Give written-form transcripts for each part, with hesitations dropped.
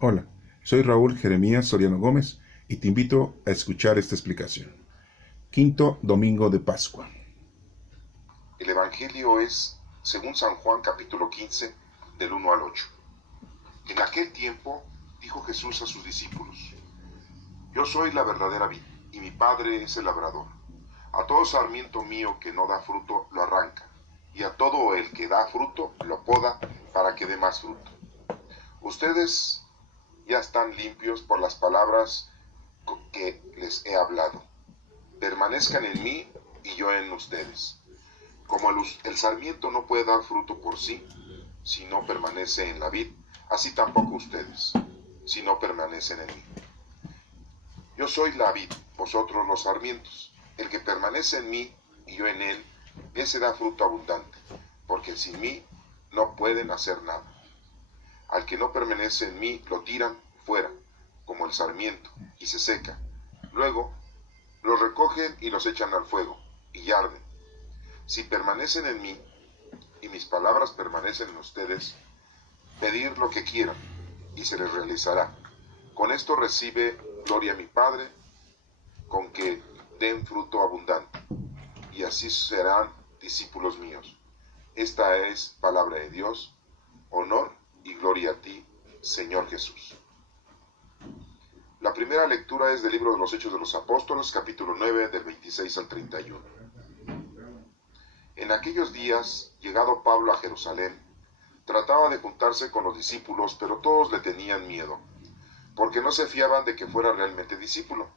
Hola, soy Raúl Jeremías Soriano Gómez y te invito a escuchar esta explicación. Quinto domingo de Pascua. El Evangelio es, según San Juan capítulo 15, del 1 al 8. En aquel tiempo dijo Jesús a sus discípulos: Yo soy la verdadera vid, y mi Padre es el labrador. A todo sarmiento mío que no da fruto lo arranca, y a todo el que da fruto lo poda para que dé más fruto. Ustedes ya están limpios por las palabras que les he hablado. Permanezcan en mí y yo en ustedes. Como el sarmiento no puede dar fruto por sí, si no permanece en la vid, así tampoco ustedes, si no permanecen en mí. Yo soy la vid, vosotros los sarmientos. El que permanece en mí y yo en él, ese da fruto abundante, porque sin mí no pueden hacer nada. Al que no permanece en mí lo tiran fuera, como el sarmiento, y se seca. Luego los recogen y los echan al fuego, y arden. Si permanecen en mí, y mis palabras permanecen en ustedes, pedid lo que quieran, y se les realizará. Con esto recibe gloria mi Padre, con que den fruto abundante, y así serán discípulos míos. Esta es palabra de Dios. Honor y gloria a ti, Señor Jesús. La primera lectura es del libro de los Hechos de los Apóstoles, capítulo 9, del 26 al 31. En aquellos días, llegado Pablo a Jerusalén, trataba de juntarse con los discípulos, pero todos le tenían miedo, porque no se fiaban de que fuera realmente discípulo.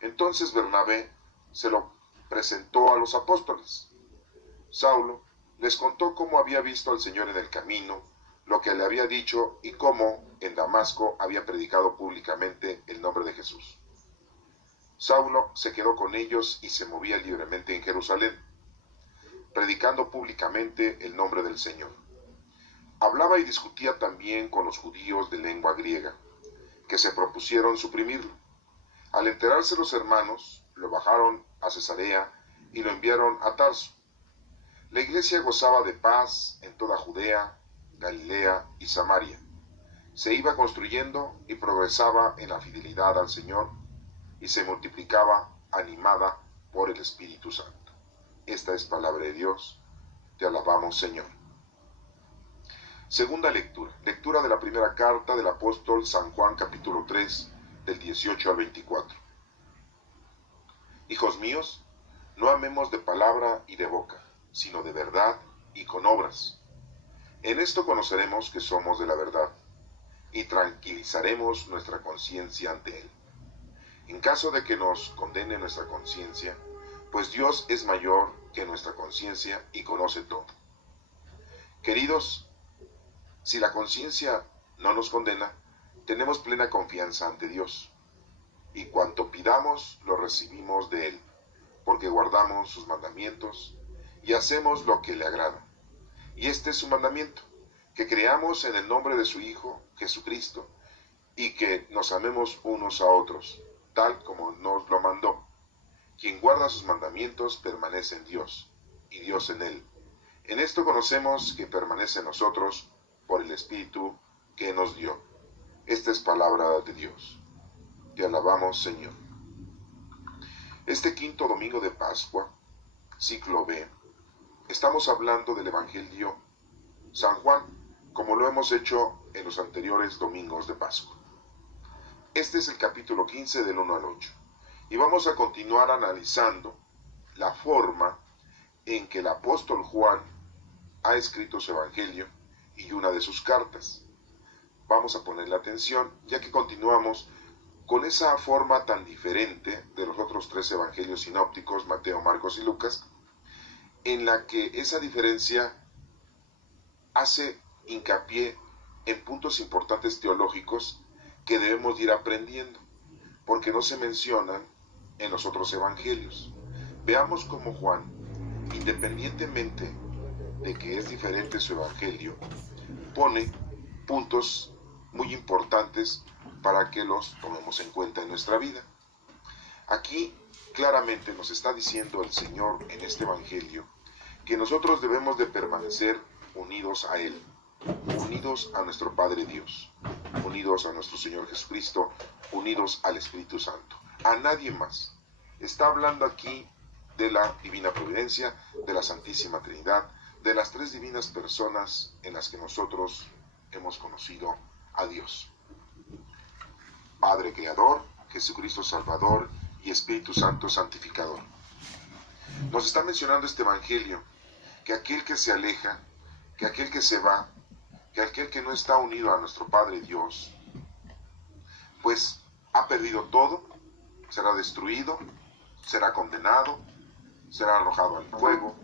Entonces Bernabé se lo presentó a los apóstoles. Saulo les contó cómo había visto al Señor en el camino, lo que le había dicho y cómo en Damasco había predicado públicamente el nombre de Jesús. Saulo se quedó con ellos y se movía libremente en Jerusalén, predicando públicamente el nombre del Señor. Hablaba y discutía también con los judíos de lengua griega, que se propusieron suprimirlo. Al enterarse los hermanos, lo bajaron a Cesarea y lo enviaron a Tarso. La iglesia gozaba de paz en toda Judea, Galilea y Samaria. Se iba construyendo y progresaba en la fidelidad al Señor y se multiplicaba animada por el Espíritu Santo. Esta es palabra de Dios. Te alabamos, Señor. Segunda lectura. Lectura de la primera carta del apóstol San Juan, capítulo 3, del 18 al 24. Hijos míos, no amemos de palabra y de boca, sino de verdad y con obras. En esto conoceremos que somos de la verdad, y tranquilizaremos nuestra conciencia ante Él. En caso de que nos condene nuestra conciencia, pues Dios es mayor que nuestra conciencia y conoce todo. Queridos, si la conciencia no nos condena, tenemos plena confianza ante Dios, y cuanto pidamos lo recibimos de Él, porque guardamos sus mandamientos y hacemos lo que le agrada. Y este es su mandamiento, que creamos en el nombre de su Hijo, Jesucristo, y que nos amemos unos a otros, tal como nos lo mandó. Quien guarda sus mandamientos permanece en Dios, y Dios en él. En esto conocemos que permanece en nosotros por el Espíritu que nos dio. Esta es palabra de Dios. Te alabamos, Señor. Este quinto domingo de Pascua, ciclo B, estamos hablando del Evangelio San Juan, como lo hemos hecho en los anteriores domingos de Pascua. Este es el capítulo 15 del 1 al 8, y vamos a continuar analizando la forma en que el apóstol Juan ha escrito su Evangelio y una de sus cartas. Vamos a ponerle atención, ya que continuamos con esa forma tan diferente de los otros tres evangelios sinópticos, Mateo, Marcos y Lucas, en la que esa diferencia hace hincapié en puntos importantes teológicos que debemos ir aprendiendo, porque no se mencionan en los otros evangelios. Veamos cómo Juan, independientemente de que es diferente su evangelio, pone puntos muy importantes para que los tomemos en cuenta en nuestra vida. Aquí claramente nos está diciendo el Señor en este evangelio que nosotros debemos de permanecer unidos a Él, unidos a nuestro Padre Dios. unidos a nuestro Señor Jesucristo, unidos al Espíritu Santo. A nadie más. Está hablando aquí de la Divina Providencia, de la Santísima Trinidad, de las tres divinas personas en las que nosotros hemos conocido a Dios. Padre Creador, Jesucristo Salvador y Espíritu Santo Santificador. Nos está mencionando este Evangelio, que aquel que se aleja, que aquel que se va, que aquel que no está unido a nuestro Padre Dios, pues ha perdido todo, será destruido, será condenado, será arrojado al fuego,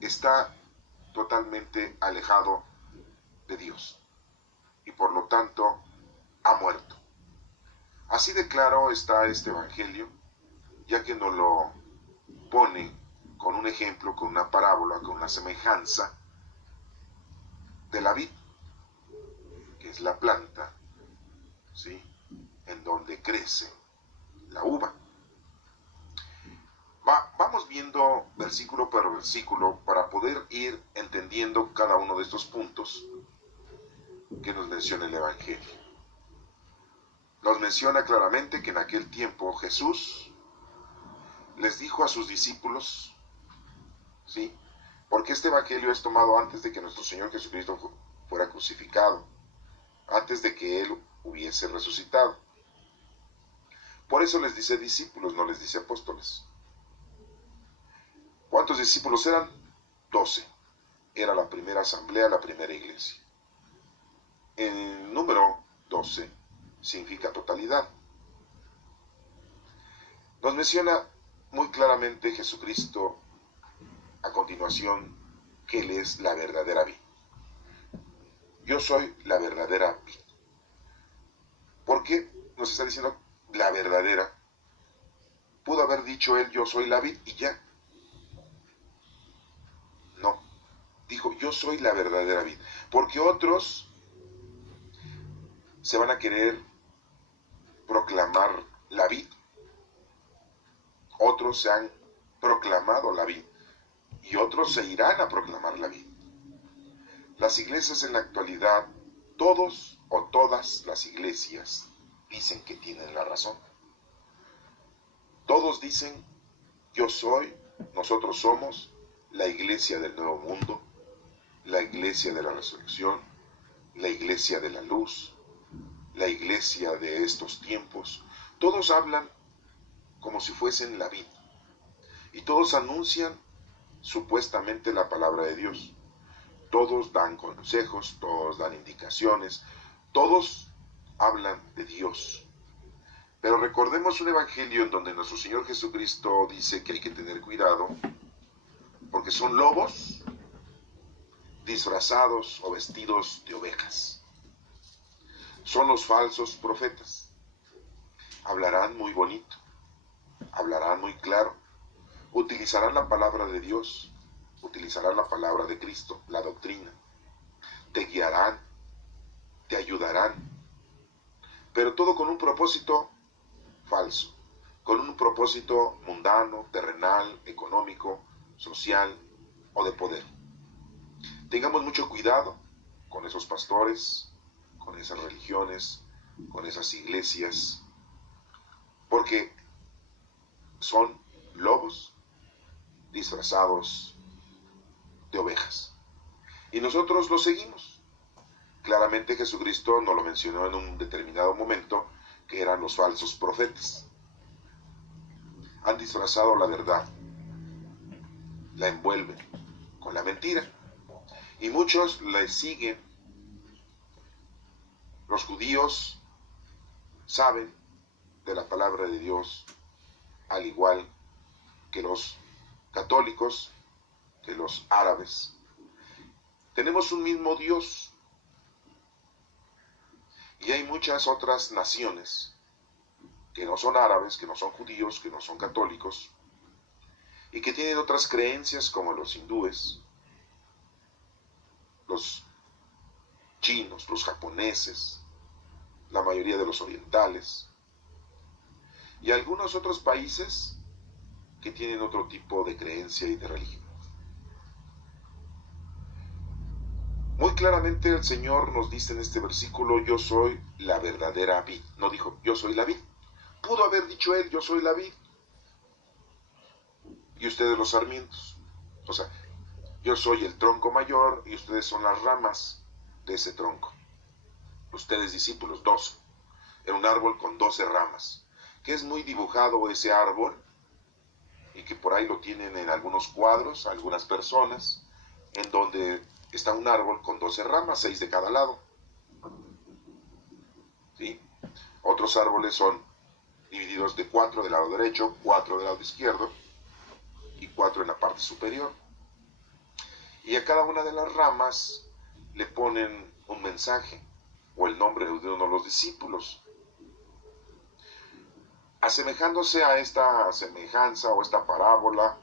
está totalmente alejado de Dios y por lo tanto ha muerto. Así de claro está este Evangelio, ya que nos lo pone con un ejemplo, con una parábola, con una semejanza de la vid, que es la planta, ¿sí?, en donde crece la uva. Vamos viendo versículo por versículo para poder ir entendiendo cada uno de estos puntos que nos menciona el Evangelio. Nos menciona claramente que en aquel tiempo Jesús les dijo a sus discípulos, ¿sí?, porque este Evangelio es tomado antes de que nuestro Señor Jesucristo fuera crucificado, antes de que Él hubiese resucitado. Por eso les dice discípulos, no les dice apóstoles. ¿Cuántos discípulos eran? 12. Era la primera asamblea, la primera iglesia. El número 12 significa totalidad. Nos menciona muy claramente Jesucristo a continuación que Él es la verdadera vid. Yo soy la verdadera vid. ¿Por qué nos está diciendo la verdadera? Pudo haber dicho Él, yo soy la vid y ya. No, dijo, yo soy la verdadera vid. Porque otros se van a querer proclamar la vid. Otros se han proclamado la vid. Y otros se irán a proclamar la vid. Las iglesias en la actualidad, todos o todas las iglesias dicen que tienen la razón. Todos dicen, yo soy, nosotros somos la iglesia del nuevo mundo, la iglesia de la resurrección, la iglesia de la luz, la iglesia de estos tiempos. Todos hablan como si fuesen la vid. Y todos anuncian supuestamente la palabra de Dios. Todos dan consejos, todos dan indicaciones, todos hablan de Dios. Pero recordemos un evangelio en donde nuestro Señor Jesucristo dice que hay que tener cuidado, porque son lobos disfrazados o vestidos de ovejas. Son los falsos profetas. Hablarán muy bonito, hablarán muy claro, utilizarán la palabra de Dios, utilizarán la palabra de Cristo, la doctrina, te guiarán, te ayudarán, pero todo con un propósito falso, con un propósito mundano, terrenal, económico, social o de poder. Tengamos mucho cuidado con esos pastores, con esas religiones, con esas iglesias, porque son lobos disfrazados de ovejas. Y nosotros los seguimos. Claramente Jesucristo nos lo mencionó en un determinado momento, que eran los falsos profetas. Han disfrazado la verdad, la envuelven con la mentira. Y muchos le siguen. Los judíos saben de la palabra de Dios, al igual que los católicos, que los árabes. Tenemos un mismo Dios. Y hay muchas otras naciones que no son árabes, que no son judíos, que no son católicos, y que tienen otras creencias como los hindúes, los chinos, los japoneses, la mayoría de los orientales, y algunos otros países que tienen otro tipo de creencia y de religión. Muy claramente el Señor nos dice en este versículo, yo soy la verdadera vid. No dijo, yo soy la vid. Pudo haber dicho él, yo soy la vid. Y ustedes los sarmientos. O sea, yo soy el tronco mayor y ustedes son las ramas de ese tronco. Ustedes discípulos, 12. Era un árbol con 12 ramas. Que es muy dibujado ese árbol y que por ahí lo tienen en algunos cuadros, algunas personas, en donde está un árbol con 12 ramas, 6 de cada lado. ¿Sí? Otros árboles son divididos de 4 del lado derecho, 4 del lado izquierdo y 4 en la parte superior. Y a cada una de las ramas le ponen un mensaje o el nombre de uno de los discípulos. Asemejándose a esta semejanza o esta parábola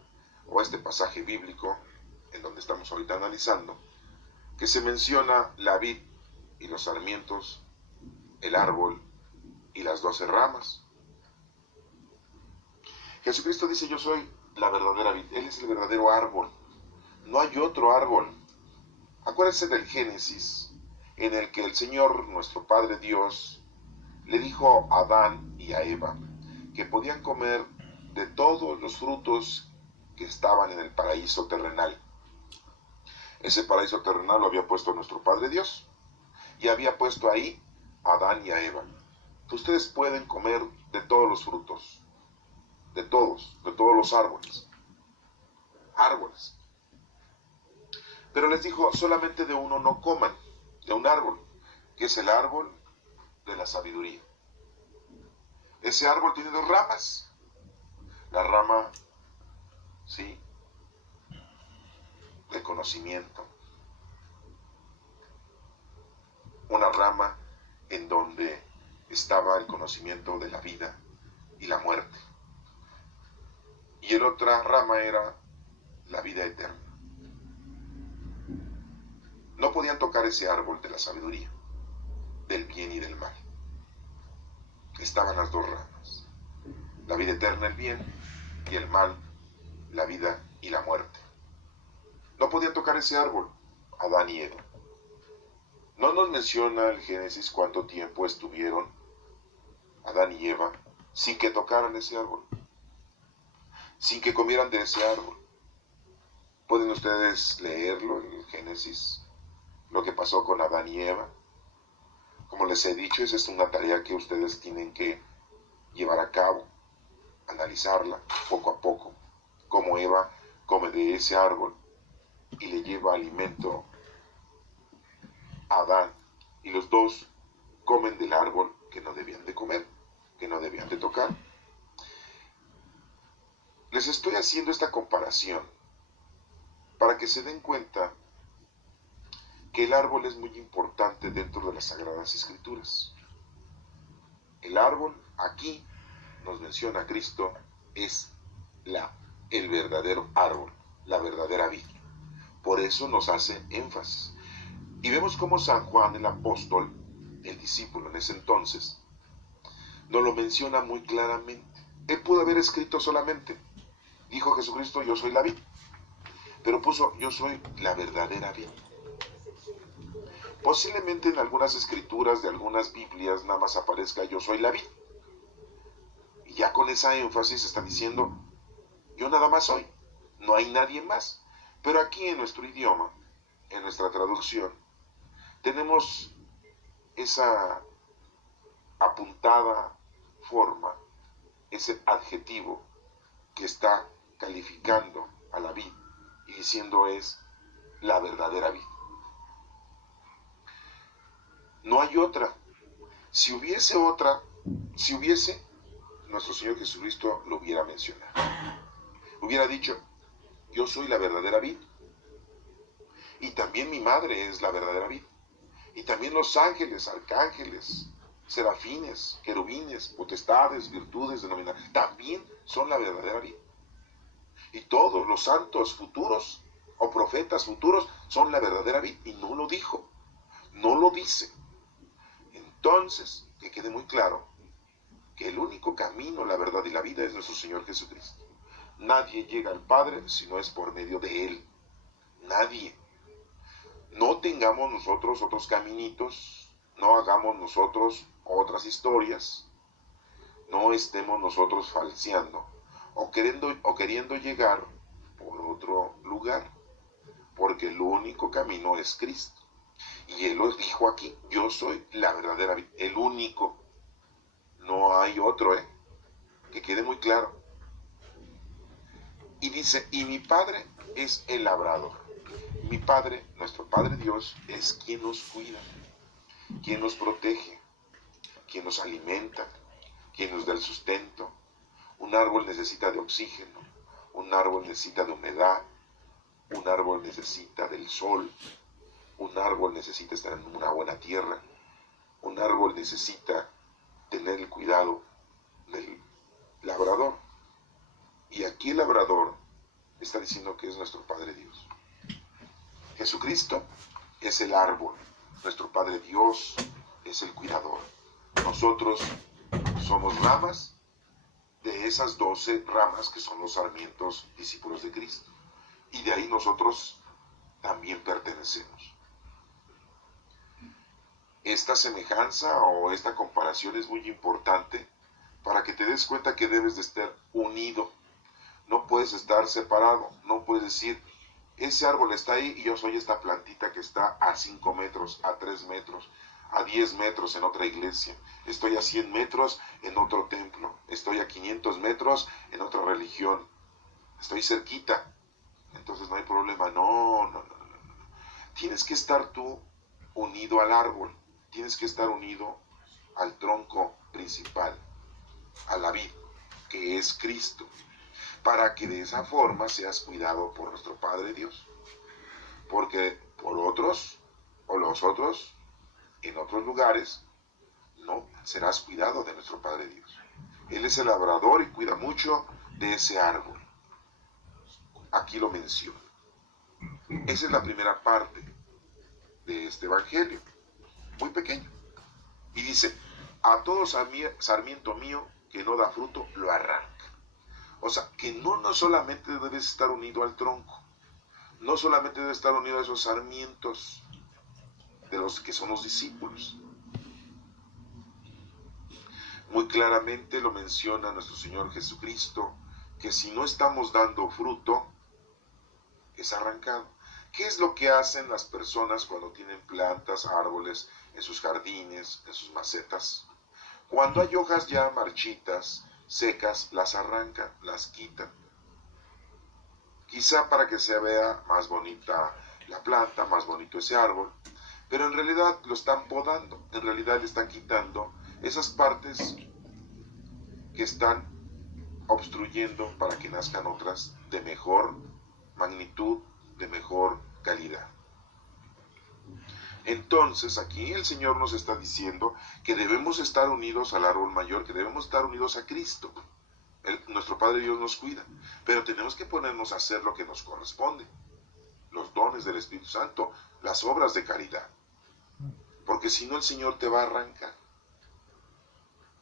o este pasaje bíblico en donde estamos ahorita analizando, que se menciona la vid y los sarmientos, el árbol y las 12 ramas. Jesucristo dice, yo soy la verdadera vid, Él es el verdadero árbol, no hay otro árbol. Acuérdense del Génesis, en el que el Señor, nuestro Padre Dios, le dijo a Adán y a Eva que podían comer de todos los frutos que estaban en el paraíso terrenal. Ese paraíso terrenal lo había puesto nuestro Padre Dios y había puesto ahí a Adán y a Eva. Ustedes pueden comer de todos los frutos, de todos los árboles. Pero les dijo, solamente de uno no coman, de un árbol, que es el árbol de la sabiduría. Ese árbol tiene 2 ramas. La rama, sí, del conocimiento. Una rama en donde estaba el conocimiento de la vida y la muerte. Y la otra rama era la vida eterna. No podían tocar ese árbol de la sabiduría, del bien y del mal. Estaban las 2 ramas. La vida eterna, el bien, y el mal, la vida y la muerte. No podían tocar ese árbol, Adán y Eva. No nos menciona el Génesis cuánto tiempo estuvieron Adán y Eva sin que tocaran ese árbol, sin que comieran de ese árbol. Pueden ustedes leerlo en el Génesis, lo que pasó con Adán y Eva. Como les he dicho, esa es una tarea que ustedes tienen que llevar a cabo, analizarla poco a poco, como Eva come de ese árbol y le lleva alimento a Adán, y los dos comen del árbol que no debían de comer, que no debían de tocar. Les estoy haciendo esta comparación para que se den cuenta que el árbol es muy importante dentro de las Sagradas Escrituras. El árbol, aquí nos menciona Cristo, es el verdadero árbol, la verdadera vid. Por eso nos hace énfasis. Y vemos cómo San Juan, el apóstol, el discípulo en ese entonces, nos lo menciona muy claramente. Él pudo haber escrito solamente, dijo Jesucristo, yo soy la vid, pero puso, yo soy la verdadera vid. Posiblemente en algunas escrituras de algunas Biblias nada más aparezca yo soy la vid. Y ya con esa énfasis está diciendo, yo nada más soy, no hay nadie más. Pero aquí en nuestro idioma, en nuestra traducción, tenemos esa apuntada forma, ese adjetivo que está calificando a la vid y diciendo es la verdadera vid. No hay otra. Si hubiese otra, nuestro Señor Jesucristo lo hubiera mencionado. Hubiera dicho, yo soy la verdadera vid. Y también mi madre es la verdadera vid. Y también los ángeles, arcángeles, serafines, querubines, potestades, virtudes denominadas, también son la verdadera vid. Y todos los santos futuros o profetas futuros son la verdadera vid. Y no lo dijo, no lo dice. Entonces, que quede muy claro que el único camino, la verdad y la vida es nuestro Señor Jesucristo. Nadie llega al Padre si no es por medio de Él. Nadie. No tengamos nosotros otros caminitos, no hagamos nosotros otras historias, no estemos nosotros falseando o queriendo llegar por otro lugar, porque el único camino es Cristo. Y Él os dijo aquí, yo soy la verdadera vida, el único, no hay otro, que quede muy claro. Y dice, y mi Padre es el labrador. Mi Padre, nuestro Padre Dios, es quien nos cuida, quien nos protege, quien nos alimenta, quien nos da el sustento. Un árbol necesita de oxígeno, un árbol necesita de humedad, un árbol necesita del sol, un árbol necesita estar en una buena tierra, un árbol necesita tener el cuidado del labrador. Y aquí el labrador está diciendo que es nuestro Padre Dios. Jesucristo es el árbol, nuestro Padre Dios es el cuidador. Nosotros somos ramas de esas 12 ramas que son los sarmientos discípulos de Cristo. Y de ahí nosotros también pertenecemos. Esta semejanza o esta comparación es muy importante para que te des cuenta que debes de estar unido. No puedes estar separado, no puedes decir, ese árbol está ahí y yo soy esta plantita que está a 5 metros, a 3 metros, a 10 metros en otra iglesia, estoy a 100 metros en otro templo, estoy a 500 metros en otra religión, estoy cerquita, entonces no hay problema. No. Tienes que estar tú unido al árbol, tienes que estar unido al tronco principal, a la vid, que es Cristo, para que de esa forma seas cuidado por nuestro Padre Dios. Porque por otros, o los otros, en otros lugares, no serás cuidado de nuestro Padre Dios. Él es el labrador y cuida mucho de ese árbol. Aquí lo menciona. Esa es la primera parte de este evangelio, muy pequeño. Y dice, a todo sarmiento mío que no da fruto, lo arranca. O sea, que no solamente debes estar unido al tronco, no solamente debes estar unido a esos sarmientos de los que son los discípulos. Muy claramente lo menciona nuestro Señor Jesucristo, que si no estamos dando fruto, es arrancado. ¿Qué es lo que hacen las personas cuando tienen plantas, árboles en sus jardines, en sus macetas? Cuando hay hojas ya marchitas, secas, las arrancan, las quitan. Quizá para que se vea más bonita la planta, más bonito ese árbol, pero en realidad lo están podando, en realidad le están quitando esas partes que están obstruyendo para que nazcan otras de mejor magnitud, de mejor calidad. Entonces aquí el Señor nos está diciendo que debemos estar unidos al árbol mayor, que debemos estar unidos a Cristo. Nuestro Padre Dios nos cuida, pero tenemos que ponernos a hacer lo que nos corresponde, los dones del Espíritu Santo, las obras de caridad, porque si no el Señor te va a arrancar.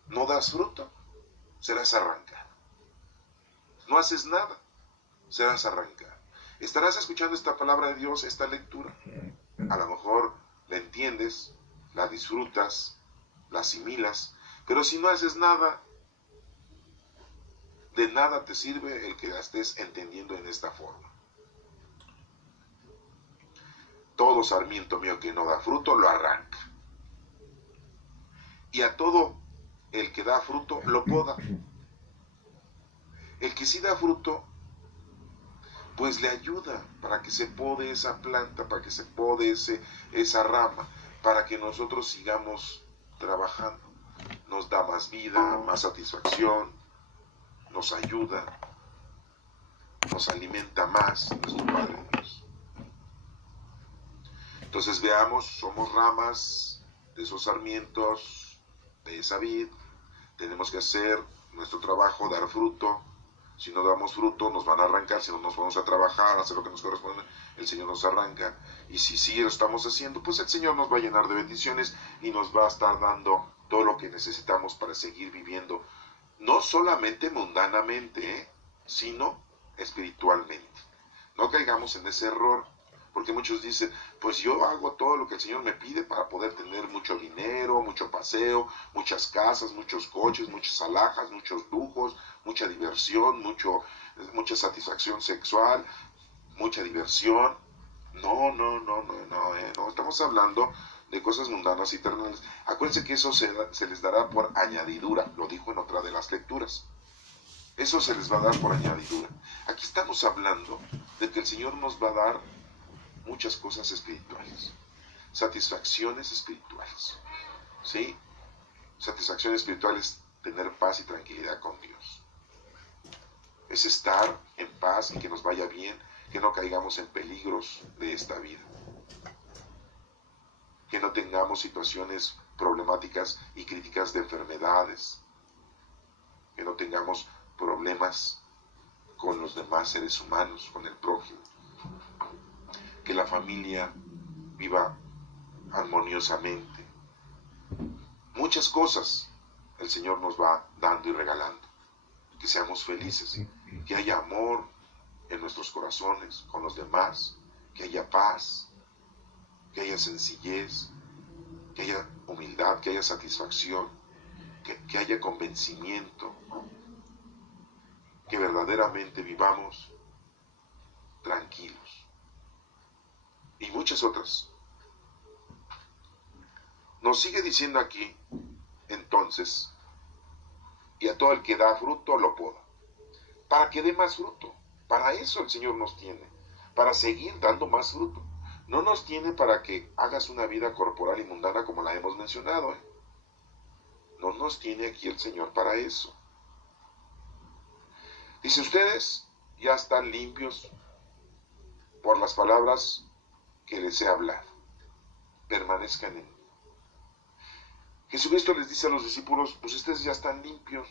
No das fruto, serás arrancado. No haces nada, serás arrancado. Estarás escuchando esta palabra de Dios, esta lectura. A lo mejor la entiendes, la disfrutas, la asimilas, pero si no haces nada, de nada te sirve el que la estés entendiendo en esta forma. Todo sarmiento mío que no da fruto, lo arranca. Y a todo el que da fruto, lo poda. El que sí da fruto, pues le ayuda para que se pode esa planta, para que se pode esa rama, para que nosotros sigamos trabajando. Nos da más vida, más satisfacción, nos ayuda, nos alimenta más nuestro Padre Dios. Entonces veamos, somos ramas de esos sarmientos, de esa vid, tenemos que hacer nuestro trabajo, dar fruto. Si no damos fruto, nos van a arrancar. Si no nos vamos a trabajar, a hacer lo que nos corresponde, el Señor nos arranca. Y si sí lo estamos haciendo, pues el Señor nos va a llenar de bendiciones y nos va a estar dando todo lo que necesitamos para seguir viviendo, no solamente mundanamente, sino espiritualmente. No caigamos en ese error, Porque muchos dicen, pues yo hago todo lo que el Señor me pide para poder tener mucho dinero, mucho paseo, muchas casas, muchos coches, muchas alhajas, muchos lujos, mucha diversión, mucha satisfacción sexual, mucha diversión. No, no, estamos hablando de cosas mundanas y terrenales. Acuérdense que eso se les dará por añadidura, lo dijo en otra de las lecturas. Eso se les va a dar por añadidura. Aquí estamos hablando de que el Señor nos va a dar muchas cosas espirituales, satisfacciones espirituales, ¿sí? Satisfacciones espirituales, tener paz y tranquilidad con Dios. Es estar en paz y que nos vaya bien, que no caigamos en peligros de esta vida, que no tengamos situaciones problemáticas y críticas de enfermedades, que no tengamos problemas con los demás seres humanos, con el prójimo, que la familia viva armoniosamente. Muchas cosas el Señor nos va dando y regalando. Que seamos felices, que haya amor en nuestros corazones con los demás, que haya paz, que haya sencillez, que haya humildad, que haya satisfacción, que haya convencimiento, que verdaderamente vivamos tranquilos. Y muchas otras. Nos sigue diciendo aquí, entonces, y a todo el que da fruto lo poda, para que dé más fruto. Para eso el Señor nos tiene, para seguir dando más fruto. No nos tiene para que hagas una vida corporal y mundana como la hemos mencionado. No nos tiene aquí el Señor para eso. Dice, ustedes ya están limpios por las palabras que les he hablado. Permanezcan en mí. Jesucristo les dice a los discípulos, pues ustedes ya están limpios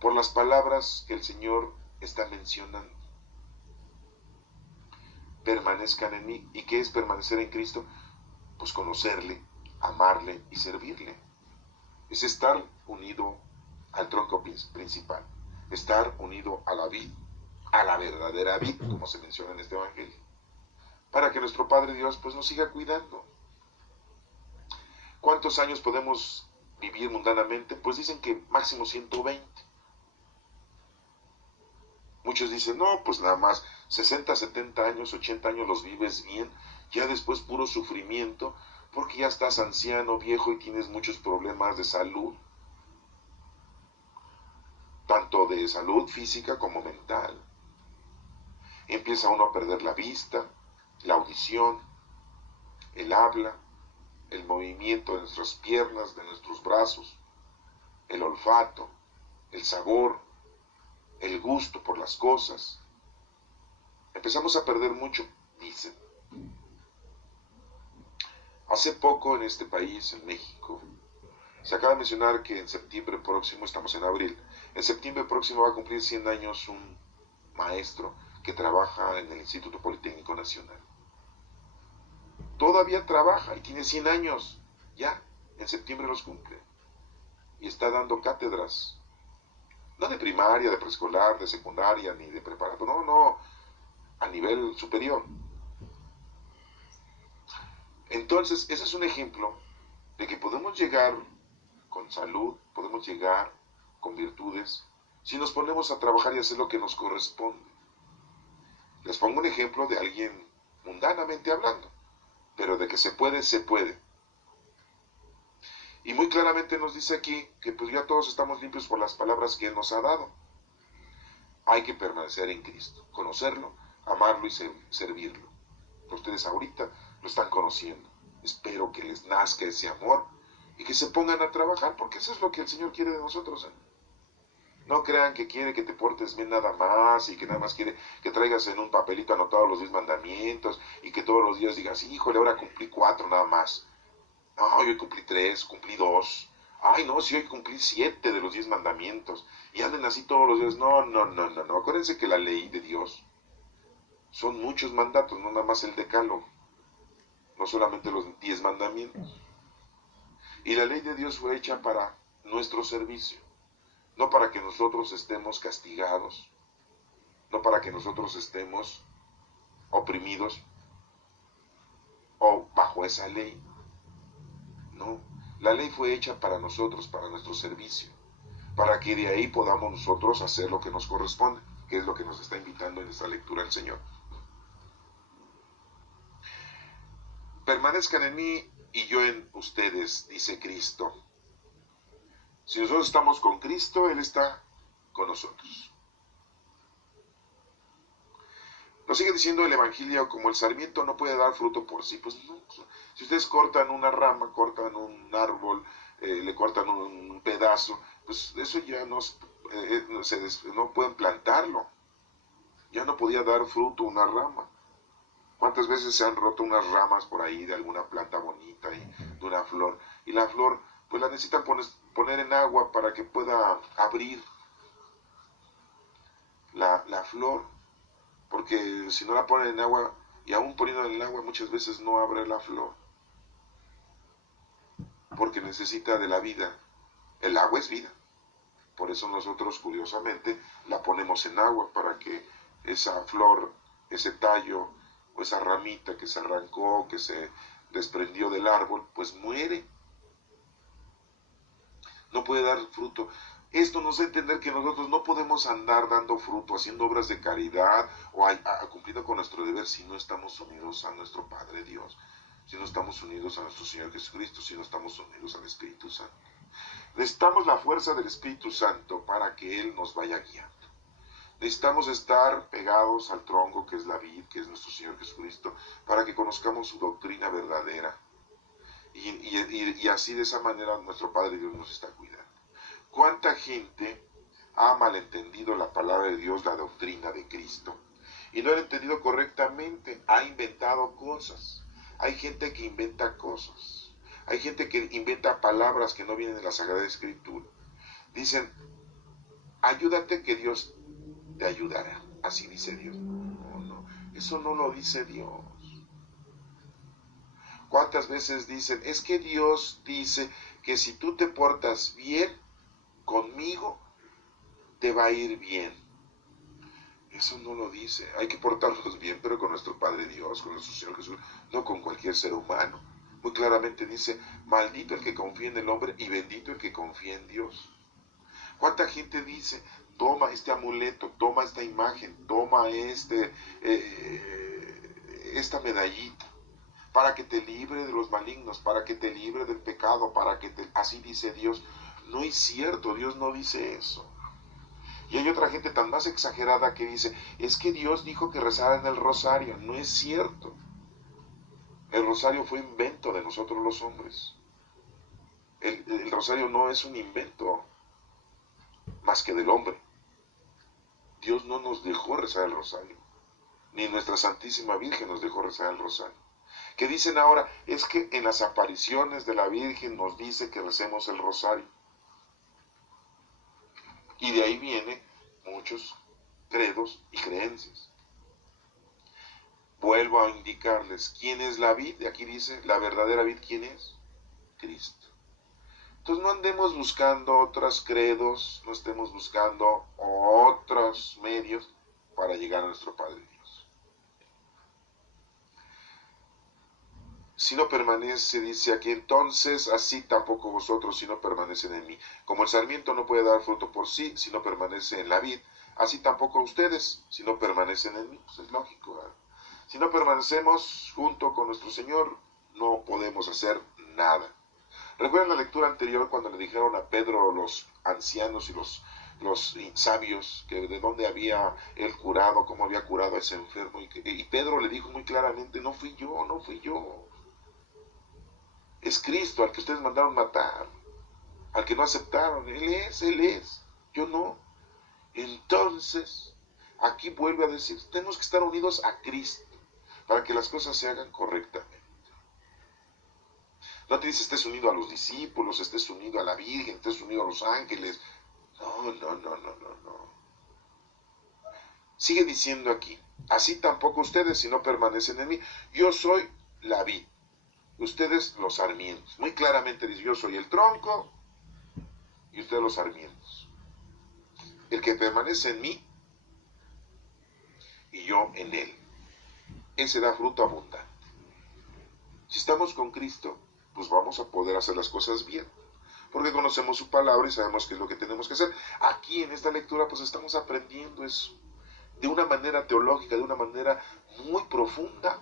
por las palabras que el Señor está mencionando. Permanezcan en mí. ¿Y qué es permanecer en Cristo? Pues conocerle, amarle y servirle. Es estar unido al tronco principal, estar unido a la vid, a la verdadera vid, como se menciona en este evangelio, para que nuestro Padre Dios pues nos siga cuidando. ¿Cuántos años podemos vivir mundanamente? Pues dicen que máximo 120. Muchos dicen, no, pues nada más 60, 70 años, 80 años los vives bien, ya después puro sufrimiento, porque ya estás anciano, viejo y tienes muchos problemas de salud, tanto de salud física como mental. Empieza uno a perder la vista, la audición, el habla, el movimiento de nuestras piernas, de nuestros brazos, el olfato, el sabor, el gusto por las cosas. Empezamos a perder mucho, dicen. Hace poco en este país, en México, se acaba de mencionar que en septiembre próximo, estamos en abril, en septiembre próximo va a cumplir 100 años un maestro que trabaja en el Instituto Politécnico Nacional. Todavía trabaja y tiene 100 años, ya, en septiembre los cumple. Y está dando cátedras, no de primaria, de preescolar, de secundaria, ni de preparatoria, no, a nivel superior. Entonces, ese es un ejemplo de que podemos llegar con salud, podemos llegar con virtudes, si nos ponemos a trabajar y hacer lo que nos corresponde. Les pongo un ejemplo de alguien mundanamente hablando, pero de que se puede, se puede. Y muy claramente nos dice aquí que pues ya todos estamos limpios por las palabras que Él nos ha dado. Hay que permanecer en Cristo, conocerlo, amarlo y servirlo. Ustedes ahorita lo están conociendo. Espero que les nazca ese amor y que se pongan a trabajar, porque eso es lo que el Señor quiere de nosotros. No crean que quiere que te portes bien nada más y que nada más quiere que traigas en un papelito anotados los 10 mandamientos y que todos los días digas, híjole, ahora cumplí 4 nada más. No, hoy cumplí 3, cumplí 2. Ay, no, si hoy cumplí 7 de los 10 mandamientos. Y anden así todos los días. No. Acuérdense que la ley de Dios son muchos mandatos, no nada más el decálogo. No solamente los 10 mandamientos. Y la ley de Dios fue hecha para nuestro servicio. No para que nosotros estemos castigados. No para que nosotros estemos oprimidos o bajo esa ley. No, la ley fue hecha para nosotros, para nuestro servicio, para que de ahí podamos nosotros hacer lo que nos corresponde, que es lo que nos está invitando en esta lectura el Señor. Permanezcan en mí y yo en ustedes, dice Cristo. Si nosotros estamos con Cristo, Él está con nosotros. Nos sigue diciendo el Evangelio, como el sarmiento no puede dar fruto por sí, pues no. Si ustedes cortan una rama, cortan un árbol, le cortan un pedazo, pues eso ya no pueden plantarlo. Ya no podía dar fruto una rama. ¿Cuántas veces se han roto unas ramas por ahí de alguna planta bonita y de una flor? Y la flor, pues la necesitan poner en agua para que pueda abrir la flor. Porque si no la ponen en agua, y aún poniéndola en el agua, muchas veces no abre la flor. Porque necesita de la vida. El agua es vida. Por eso nosotros, curiosamente, la ponemos en agua para que esa flor, ese tallo, o esa ramita que se arrancó, que se desprendió del árbol, pues muere. No puede dar fruto. Esto nos da a entender que nosotros no podemos andar dando fruto, haciendo obras de caridad o cumpliendo con nuestro deber si no estamos unidos a nuestro Padre Dios, si no estamos unidos a nuestro Señor Jesucristo, si no estamos unidos al Espíritu Santo. Necesitamos la fuerza del Espíritu Santo para que Él nos vaya guiando. Necesitamos estar pegados al tronco que es la vid, que es nuestro Señor Jesucristo, para que conozcamos su doctrina verdadera. Y así de esa manera nuestro Padre Dios nos está cuidando. ¿Cuánta gente ha malentendido la palabra de Dios, la doctrina de Cristo? Y no la ha entendido correctamente, ha inventado cosas. Hay gente que inventa cosas. Hay gente que inventa palabras que no vienen de la Sagrada Escritura. Dicen, ayúdate que Dios te ayudará. Así dice Dios. No, eso no lo dice Dios. ¿Cuántas veces dicen, es que Dios dice que si tú te portas bien conmigo, te va a ir bien? Eso no lo dice. Hay que portarnos bien, pero con nuestro Padre Dios, con nuestro Señor Jesús, no con cualquier ser humano. Muy claramente dice, maldito el que confía en el hombre y bendito el que confía en Dios. ¿Cuánta gente dice, toma este amuleto, toma esta imagen, toma esta medallita, para que te libre de los malignos, para que te libre del pecado, así dice Dios? No es cierto, Dios no dice eso. Y hay otra gente tan más exagerada que dice, es que Dios dijo que rezaran el rosario. No es cierto. El rosario fue invento de nosotros los hombres. El rosario no es un invento más que del hombre. Dios no nos dejó rezar el rosario, ni nuestra Santísima Virgen nos dejó rezar el rosario. ¿Qué dicen ahora? Es que en las apariciones de la Virgen nos dice que recemos el rosario. Y de ahí vienen muchos credos y creencias. Vuelvo a indicarles, ¿quién es la vid? Aquí dice, la verdadera vid, ¿quién es? Cristo. Entonces no andemos buscando otros credos, no estemos buscando otros medios para llegar a nuestro Padre Dios. Si no permanece, dice aquí, entonces así tampoco vosotros si no permanecen en mí. Como el sarmiento no puede dar fruto por sí si no permanece en la vid, así tampoco ustedes si no permanecen en mí. Pues es lógico, ¿verdad? Si no permanecemos junto con nuestro Señor, no podemos hacer nada. ¿Recuerdan la lectura anterior cuando le dijeron a Pedro los ancianos y los sabios que de dónde había él curado, cómo había curado a ese enfermo? Y Pedro le dijo muy claramente, no fui yo. Es Cristo al que ustedes mandaron matar, al que no aceptaron. Él es, yo no. Entonces, aquí vuelve a decir, tenemos que estar unidos a Cristo para que las cosas se hagan correctamente. No te dice estés unido a los discípulos, estés unido a la Virgen, estés unido a los ángeles. No. Sigue diciendo aquí, así tampoco ustedes si no permanecen en mí. Yo soy la vid, ustedes los sarmientos. Muy claramente dice, yo soy el tronco y ustedes los sarmientos. El que permanece en mí y yo en él. ese da fruto abundante. Si estamos con Cristo, pues vamos a poder hacer las cosas bien, porque conocemos su palabra y sabemos qué es lo que tenemos que hacer. Aquí en esta lectura pues estamos aprendiendo eso, de una manera teológica, de una manera muy profunda.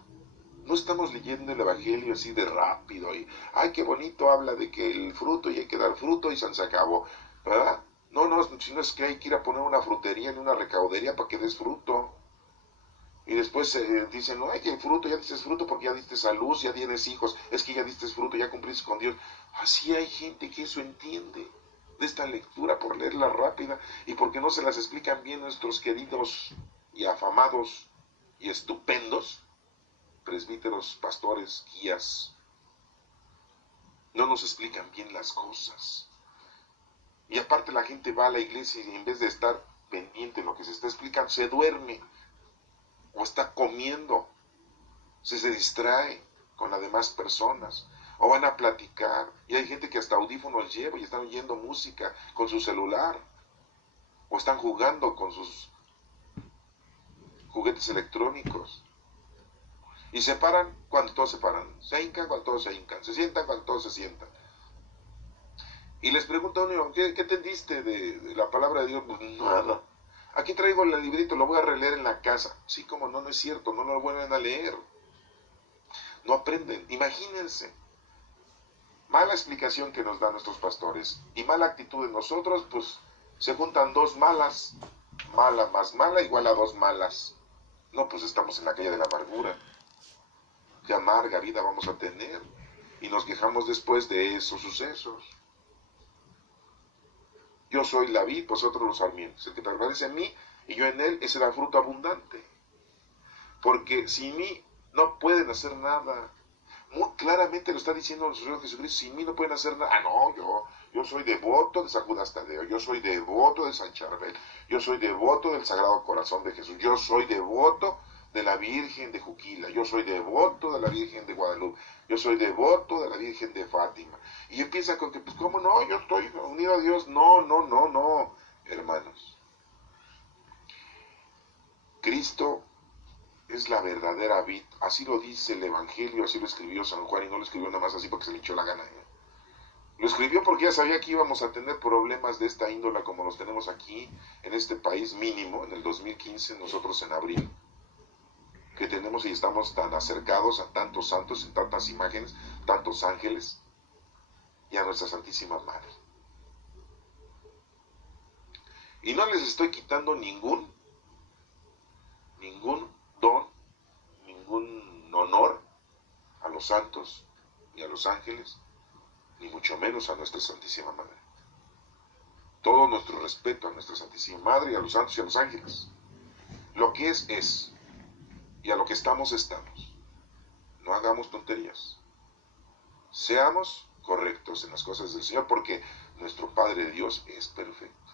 No estamos leyendo el Evangelio así de rápido y, ay, qué bonito habla de que el fruto y hay que dar fruto y se acabó, ¿verdad? No, si no es que hay que ir a poner una frutería ni una recaudería para que des fruto. Y después dicen, no, hay que el fruto, ya diste fruto porque ya diste salud, ya tienes hijos, es que ya diste fruto, ya cumpliste con Dios. Así hay gente que eso entiende de esta lectura por leerla rápida y porque no se las explican bien nuestros queridos y afamados y estupendos presbíteros, pastores, guías. No nos explican bien las cosas. Y aparte la gente va a la iglesia y en vez de estar pendiente de lo que se está explicando, se duerme o está comiendo, se distrae con las demás personas o van a platicar y hay gente que hasta audífonos lleva y están oyendo música con su celular o están jugando con sus juguetes electrónicos y se paran cuando todos se paran, se hincan cuando todos se hincan, se sientan cuando todos se sientan y les pregunta a uno, ¿qué entendiste de la palabra de Dios? Pues nada. Aquí traigo el librito, lo voy a releer en la casa. Sí, como no es cierto, no lo vuelven a leer. No aprenden. Imagínense. Mala explicación que nos dan nuestros pastores y mala actitud de nosotros, pues se juntan dos malas. Mala más mala igual a dos malas. No, pues estamos en la calle de la amargura. Qué amarga vida vamos a tener. Y nos quejamos después de esos sucesos. Yo soy la vid, vosotros los sarmientos. El que permanece en mí y yo en él, ese da fruto abundante. Porque sin mí no pueden hacer nada. Muy claramente lo está diciendo el Señor Jesucristo, sin mí no pueden hacer nada. Ah, no, yo soy devoto de San Judas Tadeo, yo soy devoto de San Charbel, yo soy devoto del Sagrado Corazón de Jesús, yo soy devoto de la Virgen de Juquila, yo soy devoto de la Virgen de Guadalupe, yo soy devoto de la Virgen de Fátima. Y empieza con que, pues, ¿cómo no? Yo estoy unido a Dios. No, hermanos. Cristo es la verdadera vid. Así lo dice el Evangelio, así lo escribió San Juan y no lo escribió nada más así porque se le echó la gana. Lo escribió porque ya sabía que íbamos a tener problemas de esta índole como los tenemos aquí en este país mínimo, en el 2015, nosotros en abril, que tenemos y estamos tan acercados a tantos santos, en tantas imágenes, tantos ángeles y a nuestra Santísima Madre. Y no les estoy quitando ningún don, ningún honor a los santos, ni a los ángeles, ni mucho menos a nuestra Santísima Madre. Todo nuestro respeto a nuestra Santísima Madre y a los santos y a los ángeles. Lo que es, y a lo que estamos. No hagamos tonterías. Seamos correctos en las cosas del Señor, porque nuestro Padre Dios es perfecto.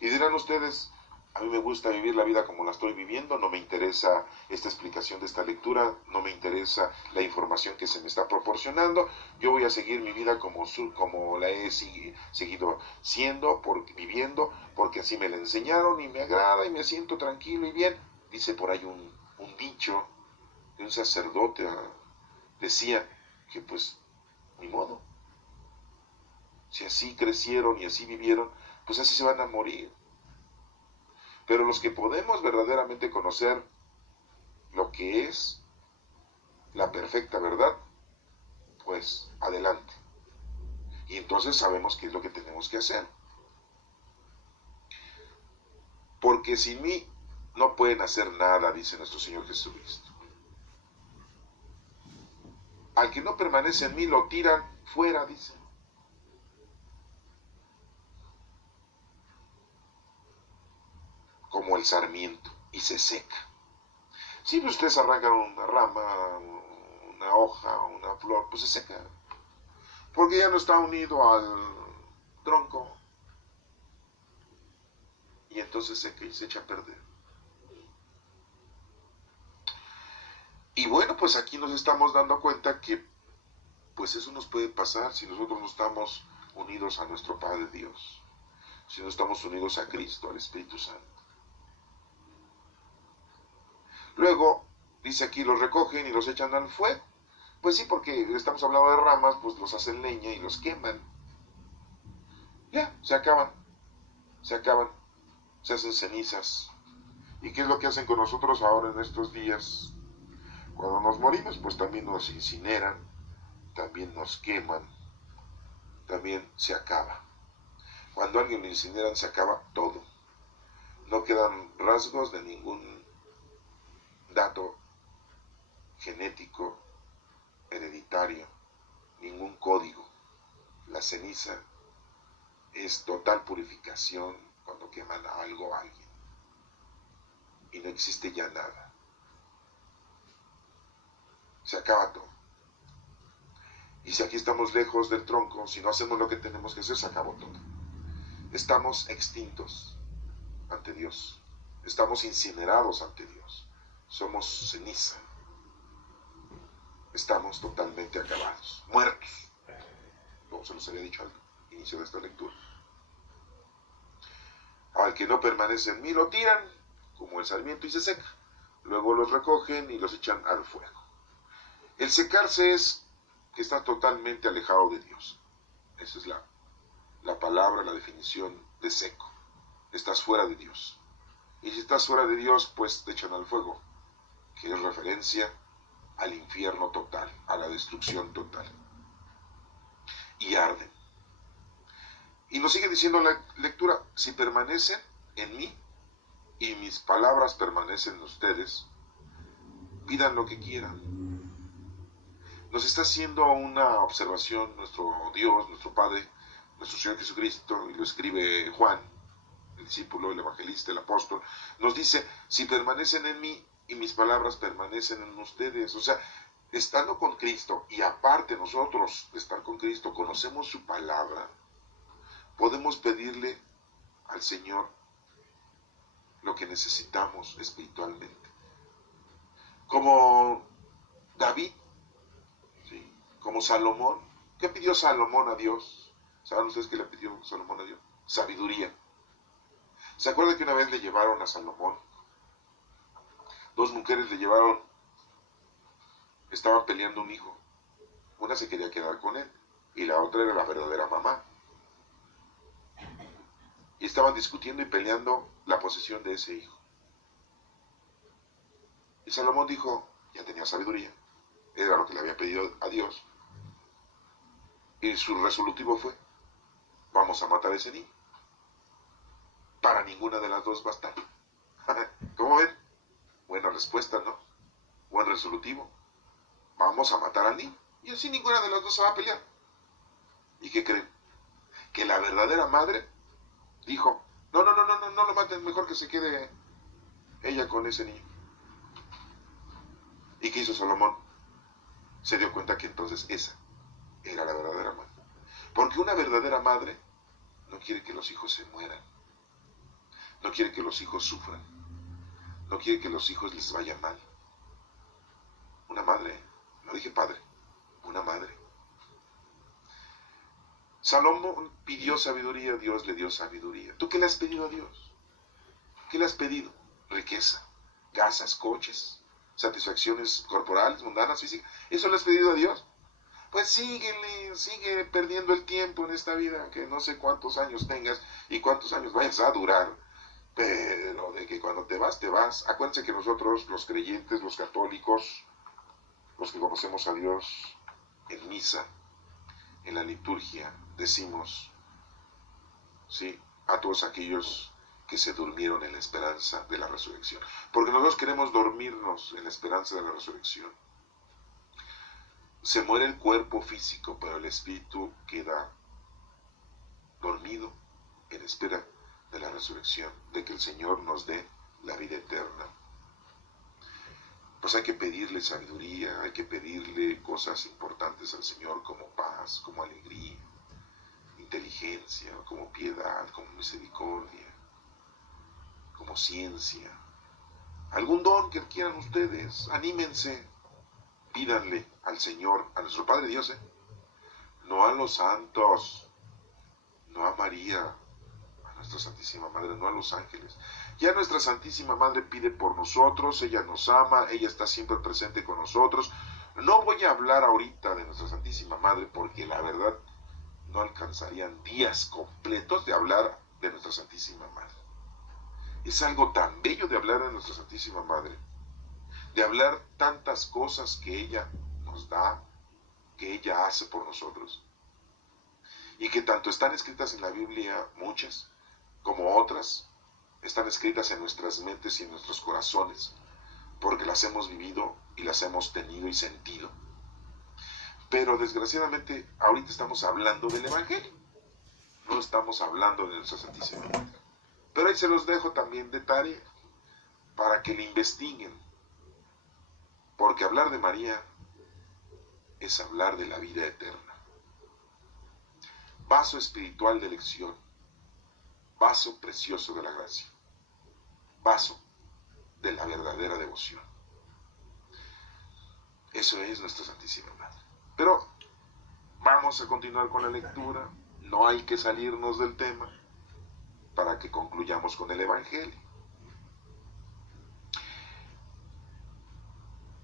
Y dirán ustedes, a mí me gusta vivir la vida como la estoy viviendo, no me interesa esta explicación de esta lectura, no me interesa la información que se me está proporcionando, yo voy a seguir mi vida como la he seguido siendo, viviendo, porque así me la enseñaron y me agrada y me siento tranquilo y bien. Dice por ahí un dicho de un sacerdote, decía que pues, ni modo, si así crecieron y así vivieron, pues así se van a morir. Pero los que podemos verdaderamente conocer lo que es la perfecta verdad, pues adelante. Y entonces sabemos qué es lo que tenemos que hacer. Porque sin mí no pueden hacer nada, dice nuestro Señor Jesucristo. Al que no permanece en mí lo tiran fuera, dice. Como el sarmiento, y se seca. Si ustedes arrancan una rama, una hoja, una flor, pues se seca. Porque ya no está unido al tronco. Y entonces seca y se echa a perder. Y bueno, pues aquí nos estamos dando cuenta que pues eso nos puede pasar si nosotros no estamos unidos a nuestro Padre Dios. Si no estamos unidos a Cristo, al Espíritu Santo. Luego, dice aquí, los recogen y los echan al fuego. Pues sí, porque estamos hablando de ramas, pues los hacen leña y los queman. Ya, se acaban, se hacen cenizas. ¿Y qué es lo que hacen con nosotros ahora en estos días? Cuando nos morimos, pues también nos incineran, también nos queman, también se acaba. Cuando a alguien lo incineran, se acaba todo. No quedan rasgos de ningún dato genético, hereditario, ningún código. La ceniza es total purificación cuando queman a algo o a alguien. Y no existe ya nada. Se acaba todo. Y si aquí estamos lejos del tronco, si no hacemos lo que tenemos que hacer, se acabó todo. Estamos extintos ante Dios. Estamos incinerados ante Dios. Somos ceniza. Estamos totalmente acabados, muertos. Como se los había dicho al inicio de esta lectura. Al que no permanece en mí lo tiran, como el sarmiento, y se seca. Luego los recogen y los echan al fuego. El secarse es que está totalmente alejado de Dios. Esa es la palabra, la definición de seco. Estás fuera de Dios. Y si estás fuera de Dios, pues te echan al fuego, que es referencia al infierno total, a la destrucción total. Y arden. Y nos sigue diciendo la lectura, si permanecen en mí y mis palabras permanecen en ustedes, pidan lo que quieran. Nos está haciendo una observación nuestro Dios, nuestro Padre, nuestro Señor Jesucristo, y lo escribe Juan, el discípulo, el evangelista, el apóstol. Nos dice, si permanecen en mí y mis palabras permanecen en ustedes. O sea, estando con Cristo, y aparte nosotros de estar con Cristo, conocemos su palabra, podemos pedirle al Señor lo que necesitamos espiritualmente. Como David, ¿sí? Como Salomón. ¿Qué pidió Salomón a Dios? ¿Saben ustedes qué le pidió Salomón a Dios? Sabiduría. ¿Se acuerdan que una vez le llevaron a Salomón? Dos mujeres le llevaron, estaban peleando un hijo. Una se quería quedar con él y la otra era la verdadera mamá. Y estaban discutiendo y peleando la posesión de ese hijo. Y Salomón dijo, ya tenía sabiduría, era lo que le había pedido a Dios. Y su resolutivo fue, vamos a matar a ese niño. Para ninguna de las dos va a estar. ¿Cómo ven? Buena respuesta, ¿no? Buen resolutivo. Vamos a matar al niño. Y así ninguna de las dos se va a pelear. ¿Y qué creen? Que la verdadera madre dijo, no lo maten, mejor que se quede ella con ese niño. ¿Y qué hizo Salomón? Se dio cuenta que entonces esa era la verdadera madre. Porque una verdadera madre no quiere que los hijos se mueran. No quiere que los hijos sufran. No quiere que los hijos les vaya mal. Una madre, no dije padre, una madre. Salomón pidió sabiduría, Dios le dio sabiduría. ¿Tú qué le has pedido a Dios? ¿Qué le has pedido? Riqueza, casas, coches, satisfacciones corporales, mundanas, físicas. ¿Eso le has pedido a Dios? Pues sigue perdiendo el tiempo en esta vida, que no sé cuántos años tengas y cuántos años vayas a durar. Pero de que cuando te vas, te vas. Acuérdense que nosotros, los creyentes, los católicos, los que conocemos a Dios en misa, en la liturgia, decimos, ¿sí?, a todos aquellos que se durmieron en la esperanza de la resurrección. Porque nosotros queremos dormirnos en la esperanza de la resurrección. Se muere el cuerpo físico, pero el espíritu queda dormido en espera de la resurrección, de que el Señor nos dé la vida eterna. Pues hay que pedirle sabiduría, hay que pedirle cosas importantes al Señor, como paz, como alegría, inteligencia, como piedad, como misericordia, como ciencia. Algún don que quieran ustedes, anímense, pídanle al Señor, a nuestro Padre Dios, no a los santos, no a María, al nuestra Santísima Madre, no a los ángeles. Ya nuestra Santísima Madre pide por nosotros, ella nos ama, ella está siempre presente con nosotros. No voy a hablar ahorita de nuestra Santísima Madre porque la verdad no alcanzarían días completos de hablar de nuestra Santísima Madre. Es algo tan bello de hablar de nuestra Santísima Madre, de hablar tantas cosas que ella nos da, que ella hace por nosotros, y que tanto están escritas en la Biblia, muchas, como otras, están escritas en nuestras mentes y en nuestros corazones, porque las hemos vivido y las hemos tenido y sentido. Pero desgraciadamente ahorita estamos hablando del Evangelio, no estamos hablando de nuestra Santísima Madre. Pero ahí se los dejo también de tarea, para que le investiguen, porque hablar de María es hablar de la vida eterna. Vaso espiritual de elección, vaso precioso de la gracia, vaso de la verdadera devoción. Eso es nuestra Santísima Madre. Pero vamos a continuar con la lectura, no hay que salirnos del tema para que concluyamos con el Evangelio.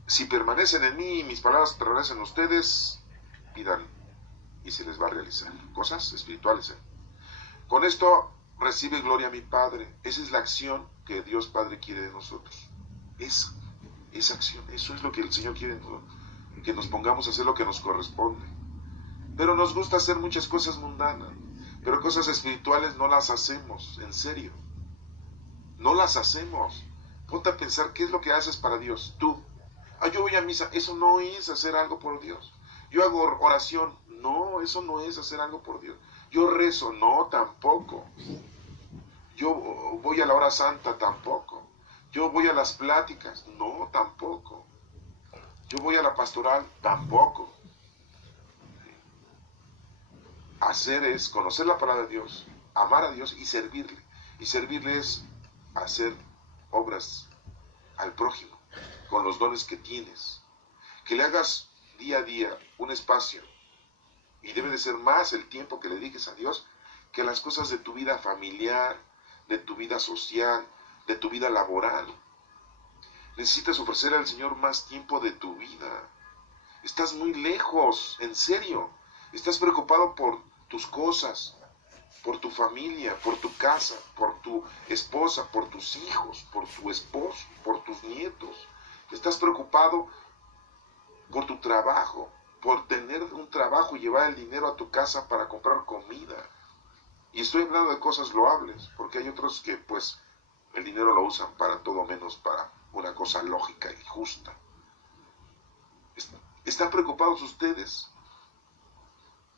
Si permanecen en mí y mis palabras permanecen en ustedes, pidan y se les va a realizar. Cosas espirituales. Con esto recibe gloria a mi Padre. Esa es la acción que Dios Padre quiere de nosotros. Esa acción, eso es lo que el Señor quiere, que nos pongamos a hacer lo que nos corresponde. Pero nos gusta hacer muchas cosas mundanas, pero cosas espirituales no las hacemos, en serio. No las hacemos. Ponte a pensar qué es lo que haces para Dios, tú. Yo voy a misa, eso no es hacer algo por Dios. Yo hago oración, no, eso no es hacer algo por Dios. Yo rezo, no, tampoco. Yo voy a la hora santa, tampoco. Yo voy a las pláticas, no, tampoco. Yo voy a la pastoral, tampoco. Hacer es conocer la palabra de Dios, amar a Dios y servirle. Y servirle es hacer obras al prójimo con los dones que tienes. Que le hagas día a día un espacio, y debe de ser más el tiempo que le dediques a Dios que las cosas de tu vida familiar, de tu vida social, de tu vida laboral. Necesitas ofrecer al Señor más tiempo de tu vida. Estás muy lejos, en serio. Estás preocupado por tus cosas, por tu familia, por tu casa, por tu esposa, por tus hijos, por tu esposo, por tus nietos. Estás preocupado por tu trabajo, por tener un trabajo y llevar el dinero a tu casa para comprar comida. Y estoy hablando de cosas loables, porque hay otros que pues el dinero lo usan para todo menos para una cosa lógica y justa. ¿Están preocupados ustedes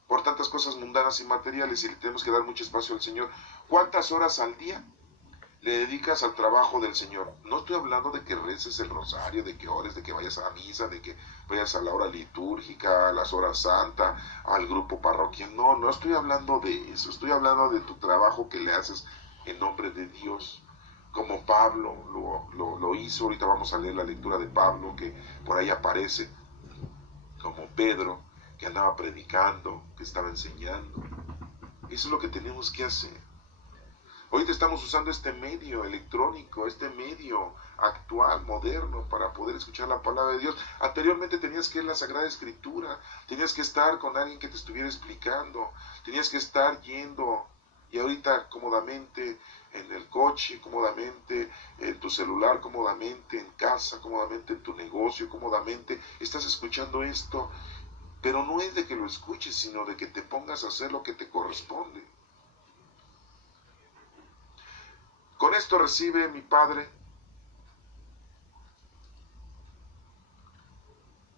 por tantas cosas mundanas y materiales y le tenemos que dar mucho espacio al Señor? ¿Cuántas horas al día le dedicas al trabajo del Señor? No estoy hablando de que reces el rosario, de que ores, de que vayas a la misa, de que vayas a la hora litúrgica, a las horas santas, al grupo parroquial. No estoy hablando de eso. Estoy hablando de tu trabajo que le haces en nombre de Dios. Como Pablo lo hizo. Ahorita vamos a leer la lectura de Pablo, que por ahí aparece. Como Pedro, que andaba predicando, que estaba enseñando. Eso es lo que tenemos que hacer. Ahorita estamos usando este medio electrónico, este medio actual, moderno, para poder escuchar la palabra de Dios. Anteriormente tenías que ir a la Sagrada Escritura, tenías que estar con alguien que te estuviera explicando, tenías que estar yendo, y ahorita cómodamente en el coche, cómodamente en tu celular, cómodamente en casa, cómodamente en tu negocio, cómodamente, estás escuchando esto, pero no es de que lo escuches, sino de que te pongas a hacer lo que te corresponde. Con esto recibe mi Padre,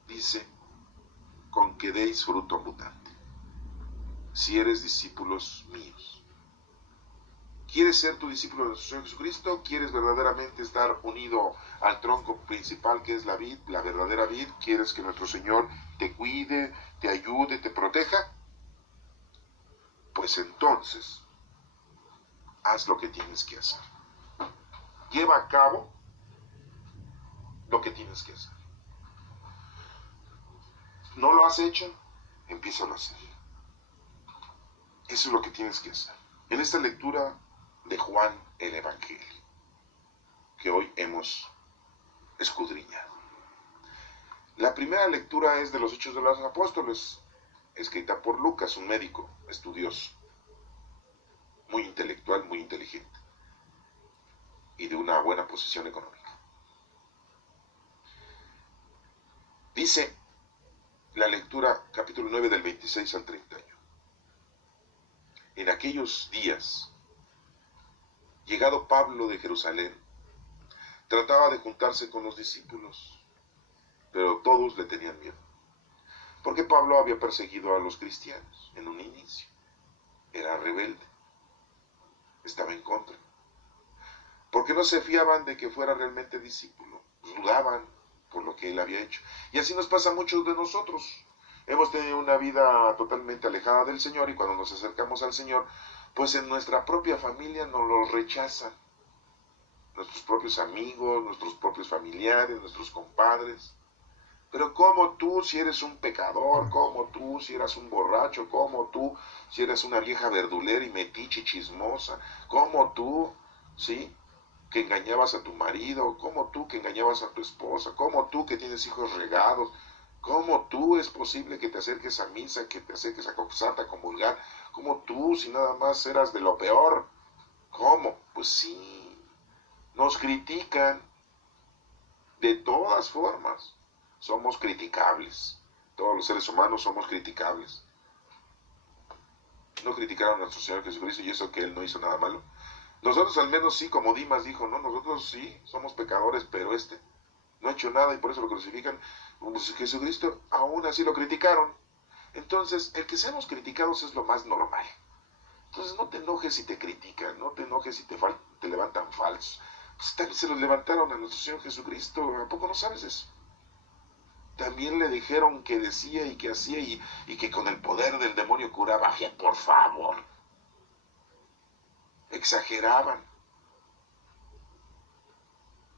dice, con que deis fruto abundante, si eres discípulos míos. ¿Quieres ser tu discípulo de nuestro Señor Jesucristo? ¿Quieres verdaderamente estar unido al tronco principal que es la vid, la verdadera vid? ¿Quieres que nuestro Señor te cuide, te ayude, te proteja? Pues entonces, haz lo que tienes que hacer. Lleva a cabo lo que tienes que hacer. ¿No lo has hecho? Empiézalo a hacer. Eso es lo que tienes que hacer. En esta lectura de Juan el Evangelio, que hoy hemos escudriñado. La primera lectura es de los Hechos de los Apóstoles, escrita por Lucas, un médico estudioso, muy intelectual, muy inteligente, y de una buena posición económica. Dice la lectura, capítulo 9, del 26 al 31. En aquellos días, llegado Pablo de Jerusalén, trataba de juntarse con los discípulos, pero todos le tenían miedo, porque Pablo había perseguido a los cristianos en un inicio. Era rebelde, estaba en contra, porque no se fiaban de que fuera realmente discípulo, dudaban por lo que él había hecho. Y así nos pasa a muchos de nosotros. Hemos tenido una vida totalmente alejada del Señor, y cuando nos acercamos al Señor, pues en nuestra propia familia nos lo rechazan. Nuestros propios amigos, nuestros propios familiares, nuestros compadres. Pero ¿cómo tú si eres un pecador? ¿Cómo tú si eras un borracho? ¿Cómo tú si eres una vieja verdulera y metiche y chismosa? ¿Cómo tú, sí, que engañabas a tu marido? ¿Cómo tú que engañabas a tu esposa? ¿Cómo tú que tienes hijos regados? ¿Cómo tú es posible que te acerques a misa, que te acerques a confesarte, a comulgar? ¿Cómo tú si nada más eras de lo peor? ¿Cómo? Pues sí, nos critican de todas formas. Somos criticables. Todos los seres humanos somos criticables. No criticaron a nuestro Señor Jesucristo, y eso que Él no hizo nada malo. Nosotros al menos sí, como Dimas dijo, ¿no? Nosotros sí somos pecadores, pero no ha hecho nada y por eso lo crucifican. Pues Jesucristo aún así lo criticaron. Entonces, el que seamos criticados es lo más normal. Entonces no te enojes si te critican, no te enojes si te levantan falsos. Pues también se los levantaron a nuestro Señor Jesucristo. ¿A poco no sabes eso? También le dijeron que decía y que hacía y que con el poder del demonio curaba. Por favor. Exageraban.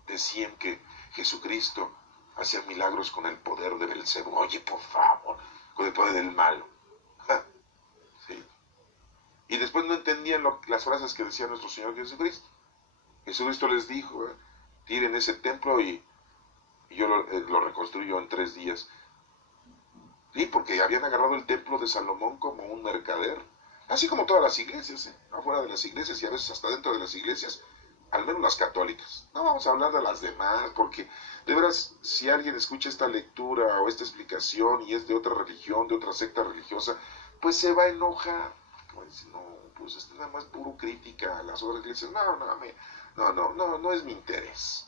Decían que Jesucristo hacía milagros con el poder de Belcebú. Oye, por favor, con el poder del malo. ¿Sí? Y después no entendían las frases que decía nuestro Señor Jesucristo. Jesucristo les dijo, tiren ese templo y yo lo reconstruyo en 3 días. Sí, porque habían agarrado el templo de Salomón como un mercader. Así como todas las iglesias, afuera de las iglesias y a veces hasta dentro de las iglesias, al menos las católicas. No vamos a hablar de las demás, porque de veras, si alguien escucha esta lectura o esta explicación y es de otra religión, de otra secta religiosa, pues se va a enojar. Pues no, pues es nada más puro crítica a las otras iglesias. No es mi interés.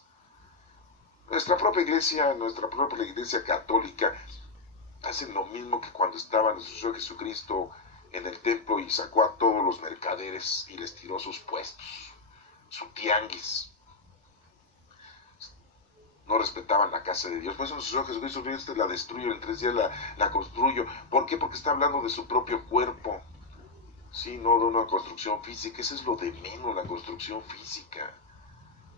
Nuestra propia iglesia católica, hacen lo mismo que cuando estaba nuestro Señor Jesucristo en el templo y sacó a todos los mercaderes y les tiró sus puestos, su tianguis. No respetaban la casa de Dios. Por eso nuestro Señor Jesucristo la destruyó, en 3 días la construyó. ¿Por qué? Porque está hablando de su propio cuerpo. Sí, no de una construcción física. Eso es lo de menos, la construcción física.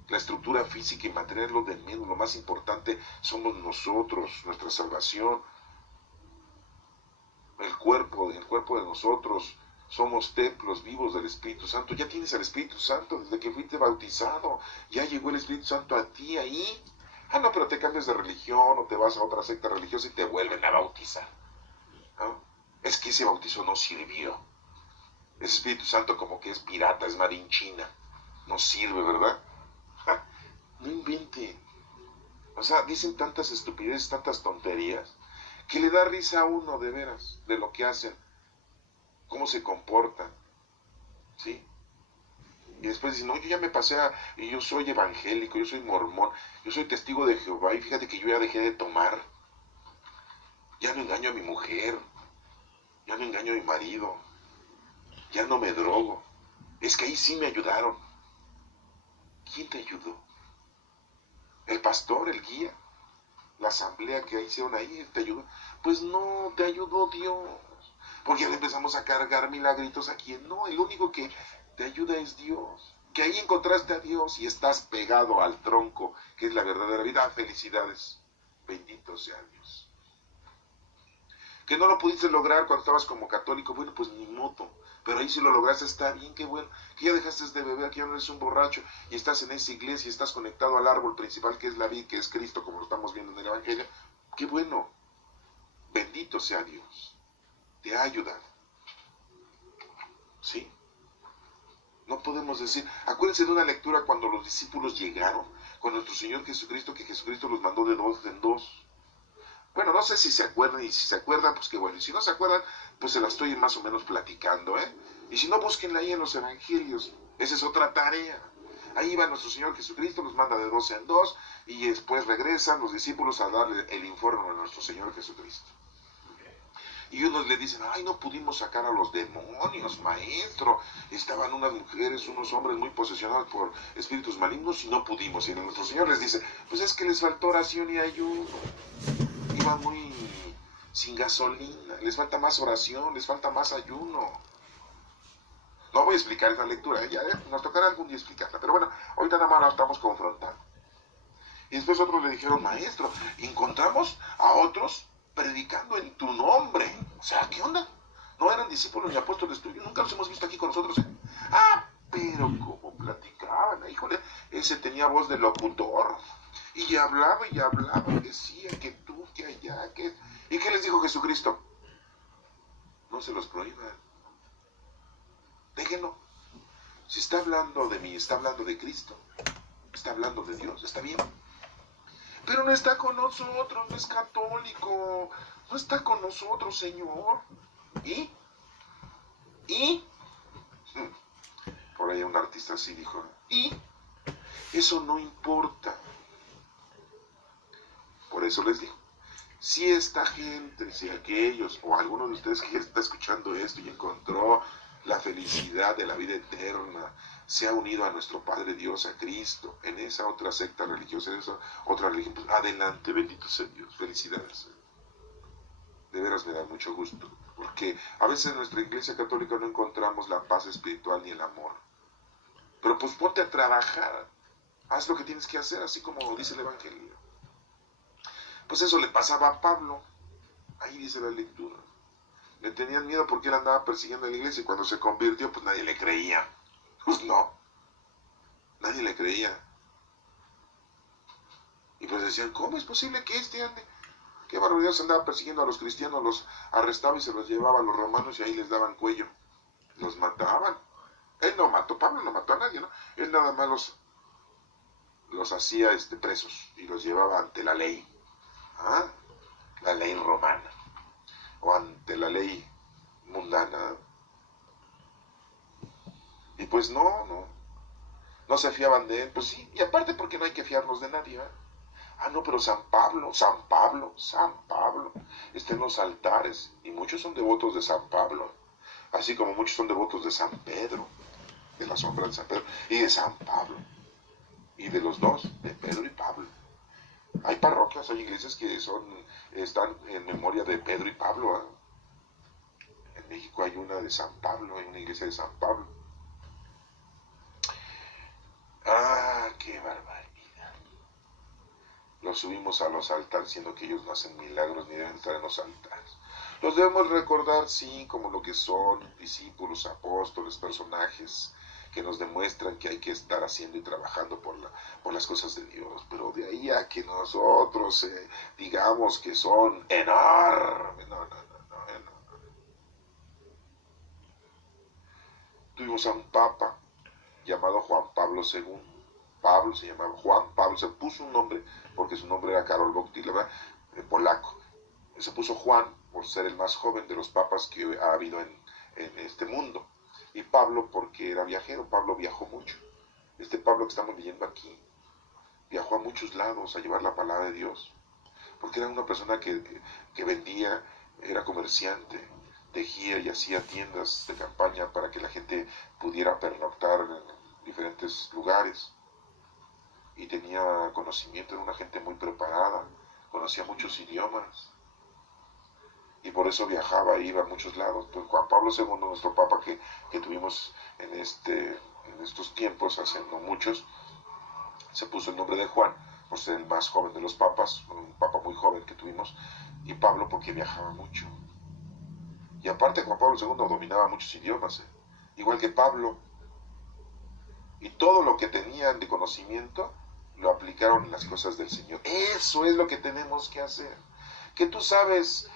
La estructura física y material es lo de menos. Lo más importante somos nosotros, nuestra salvación. El cuerpo de nosotros. Somos templos vivos del Espíritu Santo. Ya tienes al Espíritu Santo desde que fuiste bautizado. Ya llegó el Espíritu Santo a ti ahí. No, pero te cambias de religión o te vas a otra secta religiosa y te vuelven a bautizar. ¿No? Es que ese bautizo no sirvió. Ese Espíritu Santo como que es pirata, es marinchina. No sirve, ¿verdad? No inventen. O sea, dicen tantas estupideces, tantas tonterías, que le da risa a uno de veras, de lo que hacen, cómo se comportan. ¿Sí? Y después dicen, no, yo ya me pasé y yo soy evangélico, yo soy mormón, yo soy testigo de Jehová, y fíjate que yo ya dejé de tomar. Ya no engaño a mi mujer, ya no engaño a mi marido, ya no me drogo. Es que ahí sí me ayudaron. ¿Quién te ayudó? ¿El pastor, el guía? ¿La asamblea que hicieron ahí te ayudó? Pues no, te ayudó Dios. Porque ya le empezamos a cargar milagritos aquí. No, el único que te ayuda es Dios. Que ahí encontraste a Dios y estás pegado al tronco, que es la verdadera vida. Felicidades. Bendito sea Dios. Que no lo pudiste lograr cuando estabas como católico, bueno, pues ni modo. Pero ahí si lo lograste, está bien, qué bueno. Que ya dejaste de beber, que ya no eres un borracho, y estás en esa iglesia, y estás conectado al árbol principal que es la vida, que es Cristo, como lo estamos viendo en el Evangelio. Qué bueno. Bendito sea Dios. Te ha ayudado. ¿Sí? No podemos decir, acuérdense de una lectura cuando los discípulos llegaron con nuestro Señor Jesucristo, que Jesucristo los mandó de dos en dos. Bueno, no sé si se acuerdan, y si se acuerdan, pues qué bueno. Y si no se acuerdan, pues se la estoy más o menos platicando, ¿eh? Y si no, búsquenla ahí en los evangelios. Esa es otra tarea. Ahí va nuestro Señor Jesucristo, los manda de dos en dos, y después regresan los discípulos a darle el informe a nuestro Señor Jesucristo. Y unos le dicen, ay, no pudimos sacar a los demonios, maestro. Estaban unas mujeres, unos hombres muy posesionados por espíritus malignos y no pudimos. Y nuestro Señor les dice, pues es que les faltó oración y ayuno. Iban muy sin gasolina, les falta más oración, les falta más ayuno. No voy a explicar esa lectura, ya nos tocará algún día explicarla. Pero bueno, ahorita nada más la estamos confrontando. Y después otros le dijeron, maestro, encontramos a otros predicando en tu nombre. O sea, ¿qué onda? No eran discípulos ni apóstoles tuyos, nunca los hemos visto aquí con nosotros, ¿eh? Ah, pero como platicaban, híjole, ese tenía voz de locutor. Y hablaba, decía que tú, que allá, que... ¿Y qué les dijo Jesucristo? No se los prohíban. Déjenlo. Si está hablando de mí, está hablando de Cristo, está hablando de Dios, está bien. Pero no está con nosotros, no es católico, no está con nosotros, Señor. ¿Y? Por ahí un artista así dijo, ¿y? Eso no importa. Por eso les digo, si esta gente, si aquellos, o alguno de ustedes que está escuchando esto y encontró la felicidad de la vida eterna, se ha unido a nuestro Padre Dios, a Cristo, en esa otra secta religiosa, en esa otra religión, pues adelante, bendito sea Dios, felicidades. De veras me da mucho gusto, porque a veces en nuestra iglesia católica no encontramos la paz espiritual ni el amor. Pero pues ponte a trabajar, haz lo que tienes que hacer, así como dice el Evangelio. Pues eso le pasaba a Pablo, ahí dice la lectura. Le tenían miedo porque él andaba persiguiendo a la iglesia y cuando se convirtió, pues nadie le creía. Pues no, nadie le creía. Y pues decían, ¿cómo es posible que este ande? Qué barbaridad, se andaba persiguiendo a los cristianos, los arrestaba y se los llevaba a los romanos y ahí les daban cuello. Los mataban. Él no mató, Pablo no mató a nadie, ¿no? Él nada más los hacía presos y los llevaba ante la ley. ¿Ah? La ley romana. O ante la ley mundana. Y pues no se fiaban de él, pues sí, y aparte porque no hay que fiarnos de nadie, ¿eh? Ah, no, pero San Pablo, está en los altares, y muchos son devotos de San Pablo, así como muchos son devotos de San Pedro, de la sombra de San Pedro, y de San Pablo, y de los dos, de Pedro y Pablo. Hay parroquias, hay iglesias que están en memoria de Pedro y Pablo, ¿eh? En México hay una de San Pablo, hay una iglesia de San Pablo. Ah, qué barbaridad. Los subimos a los altares, siendo que ellos no hacen milagros ni deben estar en los altares. Los debemos recordar, sí, como lo que son, discípulos, apóstoles, personajes que nos demuestran que hay que estar haciendo y trabajando por las cosas de Dios. Pero de ahí a que nosotros digamos que son enormes, no. Tuvimos a un papa llamado Juan Pablo II. Pablo se llamaba Juan Pablo, se puso un nombre porque su nombre era Karol Wojtyła, polaco. Se puso Juan por ser el más joven de los papas que ha habido en este mundo. Y Pablo porque era viajero, Pablo viajó mucho. Este Pablo que estamos leyendo aquí viajó a muchos lados a llevar la palabra de Dios, porque era una persona que vendía, era comerciante, tejía y hacía tiendas de campaña para que la gente pudiera pernoctar en diferentes lugares. Y tenía conocimiento, era una gente muy preparada, conocía muchos idiomas. Y por eso viajaba e iba a muchos lados. Pues Juan Pablo II, nuestro papa que tuvimos en estos tiempos, hace no muchos, se puso el nombre de Juan, por ser el más joven de los papas, un papa muy joven que tuvimos, y Pablo porque viajaba mucho. Y aparte Juan Pablo II dominaba muchos idiomas, igual que Pablo. Y todo lo que tenían de conocimiento lo aplicaron en las cosas del Señor. Eso es lo que tenemos que hacer. Que tú sabes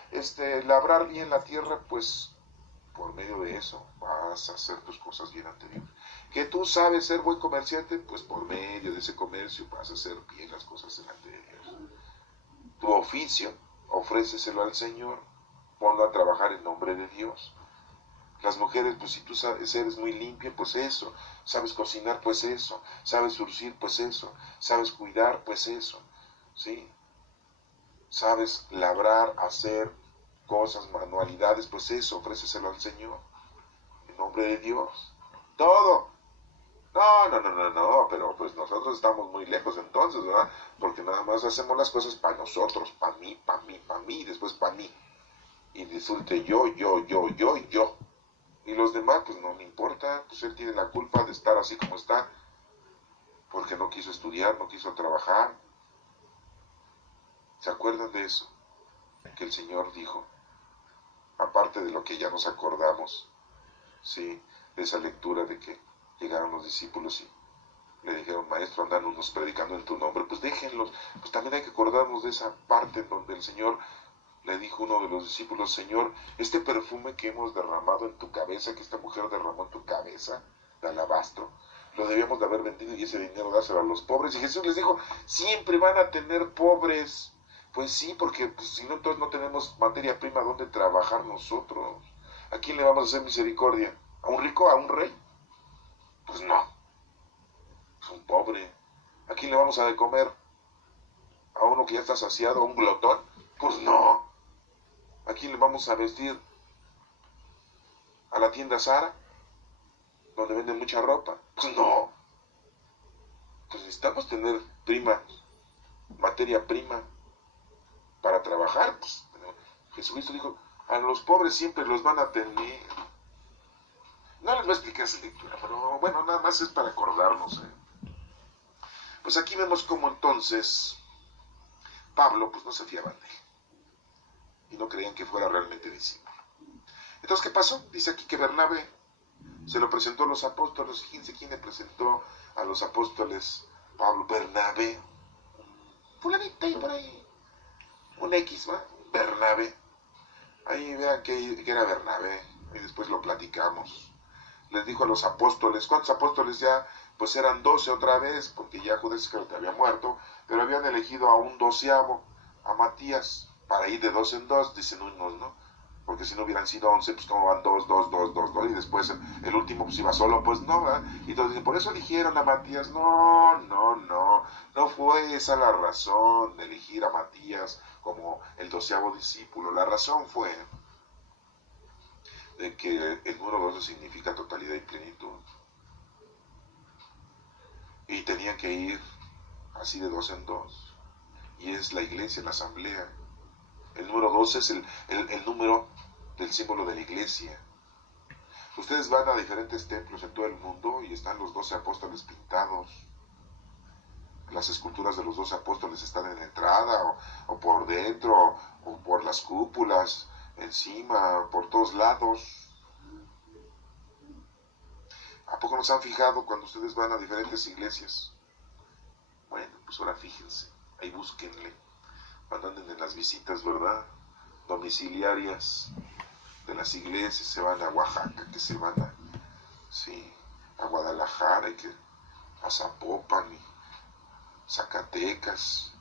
labrar bien la tierra, pues por medio de eso vas a hacer tus cosas bien ante Dios. Que tú sabes ser buen comerciante, pues por medio de ese comercio vas a hacer bien las cosas delante de Dios. Tu oficio, ofréceselo al Señor, ponlo a trabajar en nombre de Dios. Las mujeres, pues si tú eres muy limpia, pues eso. Sabes cocinar, pues eso. Sabes surcir, pues eso. Sabes cuidar, pues eso. ¿Sí? Sabes labrar, hacer cosas, manualidades, pues eso, ofréceselo al Señor. En nombre de Dios. Todo. No, pero pues nosotros estamos muy lejos entonces, ¿verdad? Porque nada más hacemos las cosas para nosotros, para mí, y después para mí. Y disfrute yo. Y los demás, pues no me importa, pues él tiene la culpa de estar así como está, porque no quiso estudiar, no quiso trabajar. ¿Se acuerdan de eso? Que el Señor dijo, aparte de lo que ya nos acordamos, ¿sí? De esa lectura de que llegaron los discípulos y le dijeron, maestro, andanos predicando en tu nombre, pues déjenlos. Pues también hay que acordarnos de esa parte en donde el Señor le dijo a uno de los discípulos, Señor, este perfume que hemos derramado en tu cabeza, que esta mujer derramó en tu cabeza, de alabastro, lo debíamos de haber vendido y ese dinero dárselo a los pobres. Y Jesús les dijo, siempre van a tener pobres. Pues sí, porque pues, si no, entonces no tenemos materia prima donde trabajar nosotros. ¿A quién le vamos a hacer misericordia? ¿A un rico? ¿A un rey? Pues no. Es un pobre. ¿A quién le vamos a de comer? ¿A uno que ya está saciado? ¿A un glotón? Pues no. ¿A quién le vamos a vestir? ¿A la tienda Zara? ¿Donde venden mucha ropa? Pues no. Pues necesitamos tener materia prima para trabajar. Pues, Jesucristo dijo, a los pobres siempre los van a tener. No les voy a explicar esa lectura, pero bueno, nada más es para acordarnos. Pues aquí vemos cómo entonces Pablo pues no se fiaban de él. Y no creían que fuera realmente discípulo. Entonces, ¿qué pasó? Dice aquí que Bernabé se lo presentó a los apóstoles. Fíjense quién le presentó a los apóstoles. Pablo, Bernabé. Fulanito ahí por ahí. Un X, ¿va? Bernabé. Ahí vean que era Bernabé. Y después lo platicamos. Les dijo a los apóstoles. ¿Cuántos apóstoles ya? Pues eran 12 otra vez, porque ya Judas Iscariote había muerto. Pero habían elegido a un 12avo, a Matías, para ir de 2 en 2, dicen unos, ¿no? Porque si no hubieran sido 11, pues como van 2, y después el último pues iba solo, pues no, ¿verdad? Y entonces dicen, por eso eligieron a Matías. No fue esa la razón de elegir a Matías como el 12avo discípulo. La razón fue de que el número 12 significa totalidad y plenitud. Y tenían que ir así de 2 en 2. Y es la iglesia, la asamblea. El número 12 es el número del símbolo de la iglesia. Ustedes van a diferentes templos en todo el mundo y están los 12 apóstoles pintados. Las esculturas de los 12 apóstoles están en la entrada o por dentro o por las cúpulas, encima, por todos lados. ¿A poco no se han fijado cuando ustedes van a diferentes iglesias? Bueno, pues ahora fíjense, ahí búsquenle. Cuando anden en las visitas, ¿verdad? Domiciliarias de las iglesias, se van a Oaxaca, que se van a Guadalajara, a Zapopan, y Zacatecas.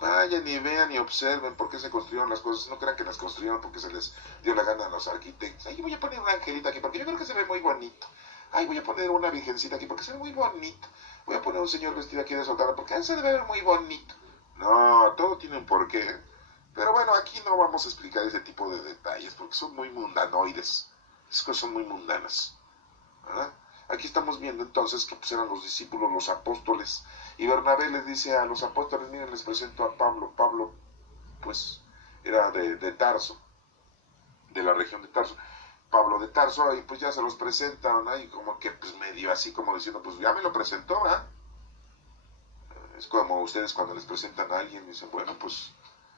Vayan y vean y observen por qué se construyeron las cosas. No crean que las construyeron porque se les dio la gana a los arquitectos. Ay, voy a poner una angelita aquí porque yo creo que se ve muy bonito. Ay, voy a poner una virgencita aquí porque se ve muy bonito. Voy a poner un señor vestido aquí de soldado porque se debe ver muy bonito. No, todo tiene un porqué. Pero bueno, aquí no vamos a explicar ese tipo de detalles porque son muy mundanoides. Esas cosas son muy mundanas. ¿Verdad? Aquí estamos viendo entonces que pues, eran los discípulos, los apóstoles. Y Bernabé les dice a los apóstoles, miren, les presento a Pablo. Pablo, pues, era de Tarso, de la región de Tarso. Pablo de Tarso, y pues ya se los presentan, ¿no? Y como que pues medio así como diciendo, pues ya me lo presentó, ¿verdad? Es como ustedes cuando les presentan a alguien, dicen, bueno, pues,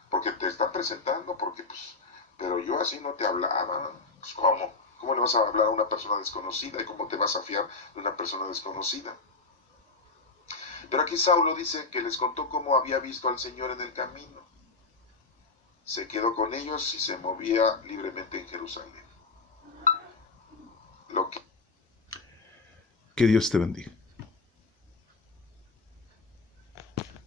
porque te están presentando, porque pues pero yo así no te hablaba. Pues, ¿cómo? ¿Cómo le vas a hablar a una persona desconocida? ¿Y cómo te vas a fiar de una persona desconocida? Pero aquí Saulo dice que les contó cómo había visto al Señor en el camino. Se quedó con ellos y se movía libremente en Jerusalén. Lo que Que Dios te bendiga.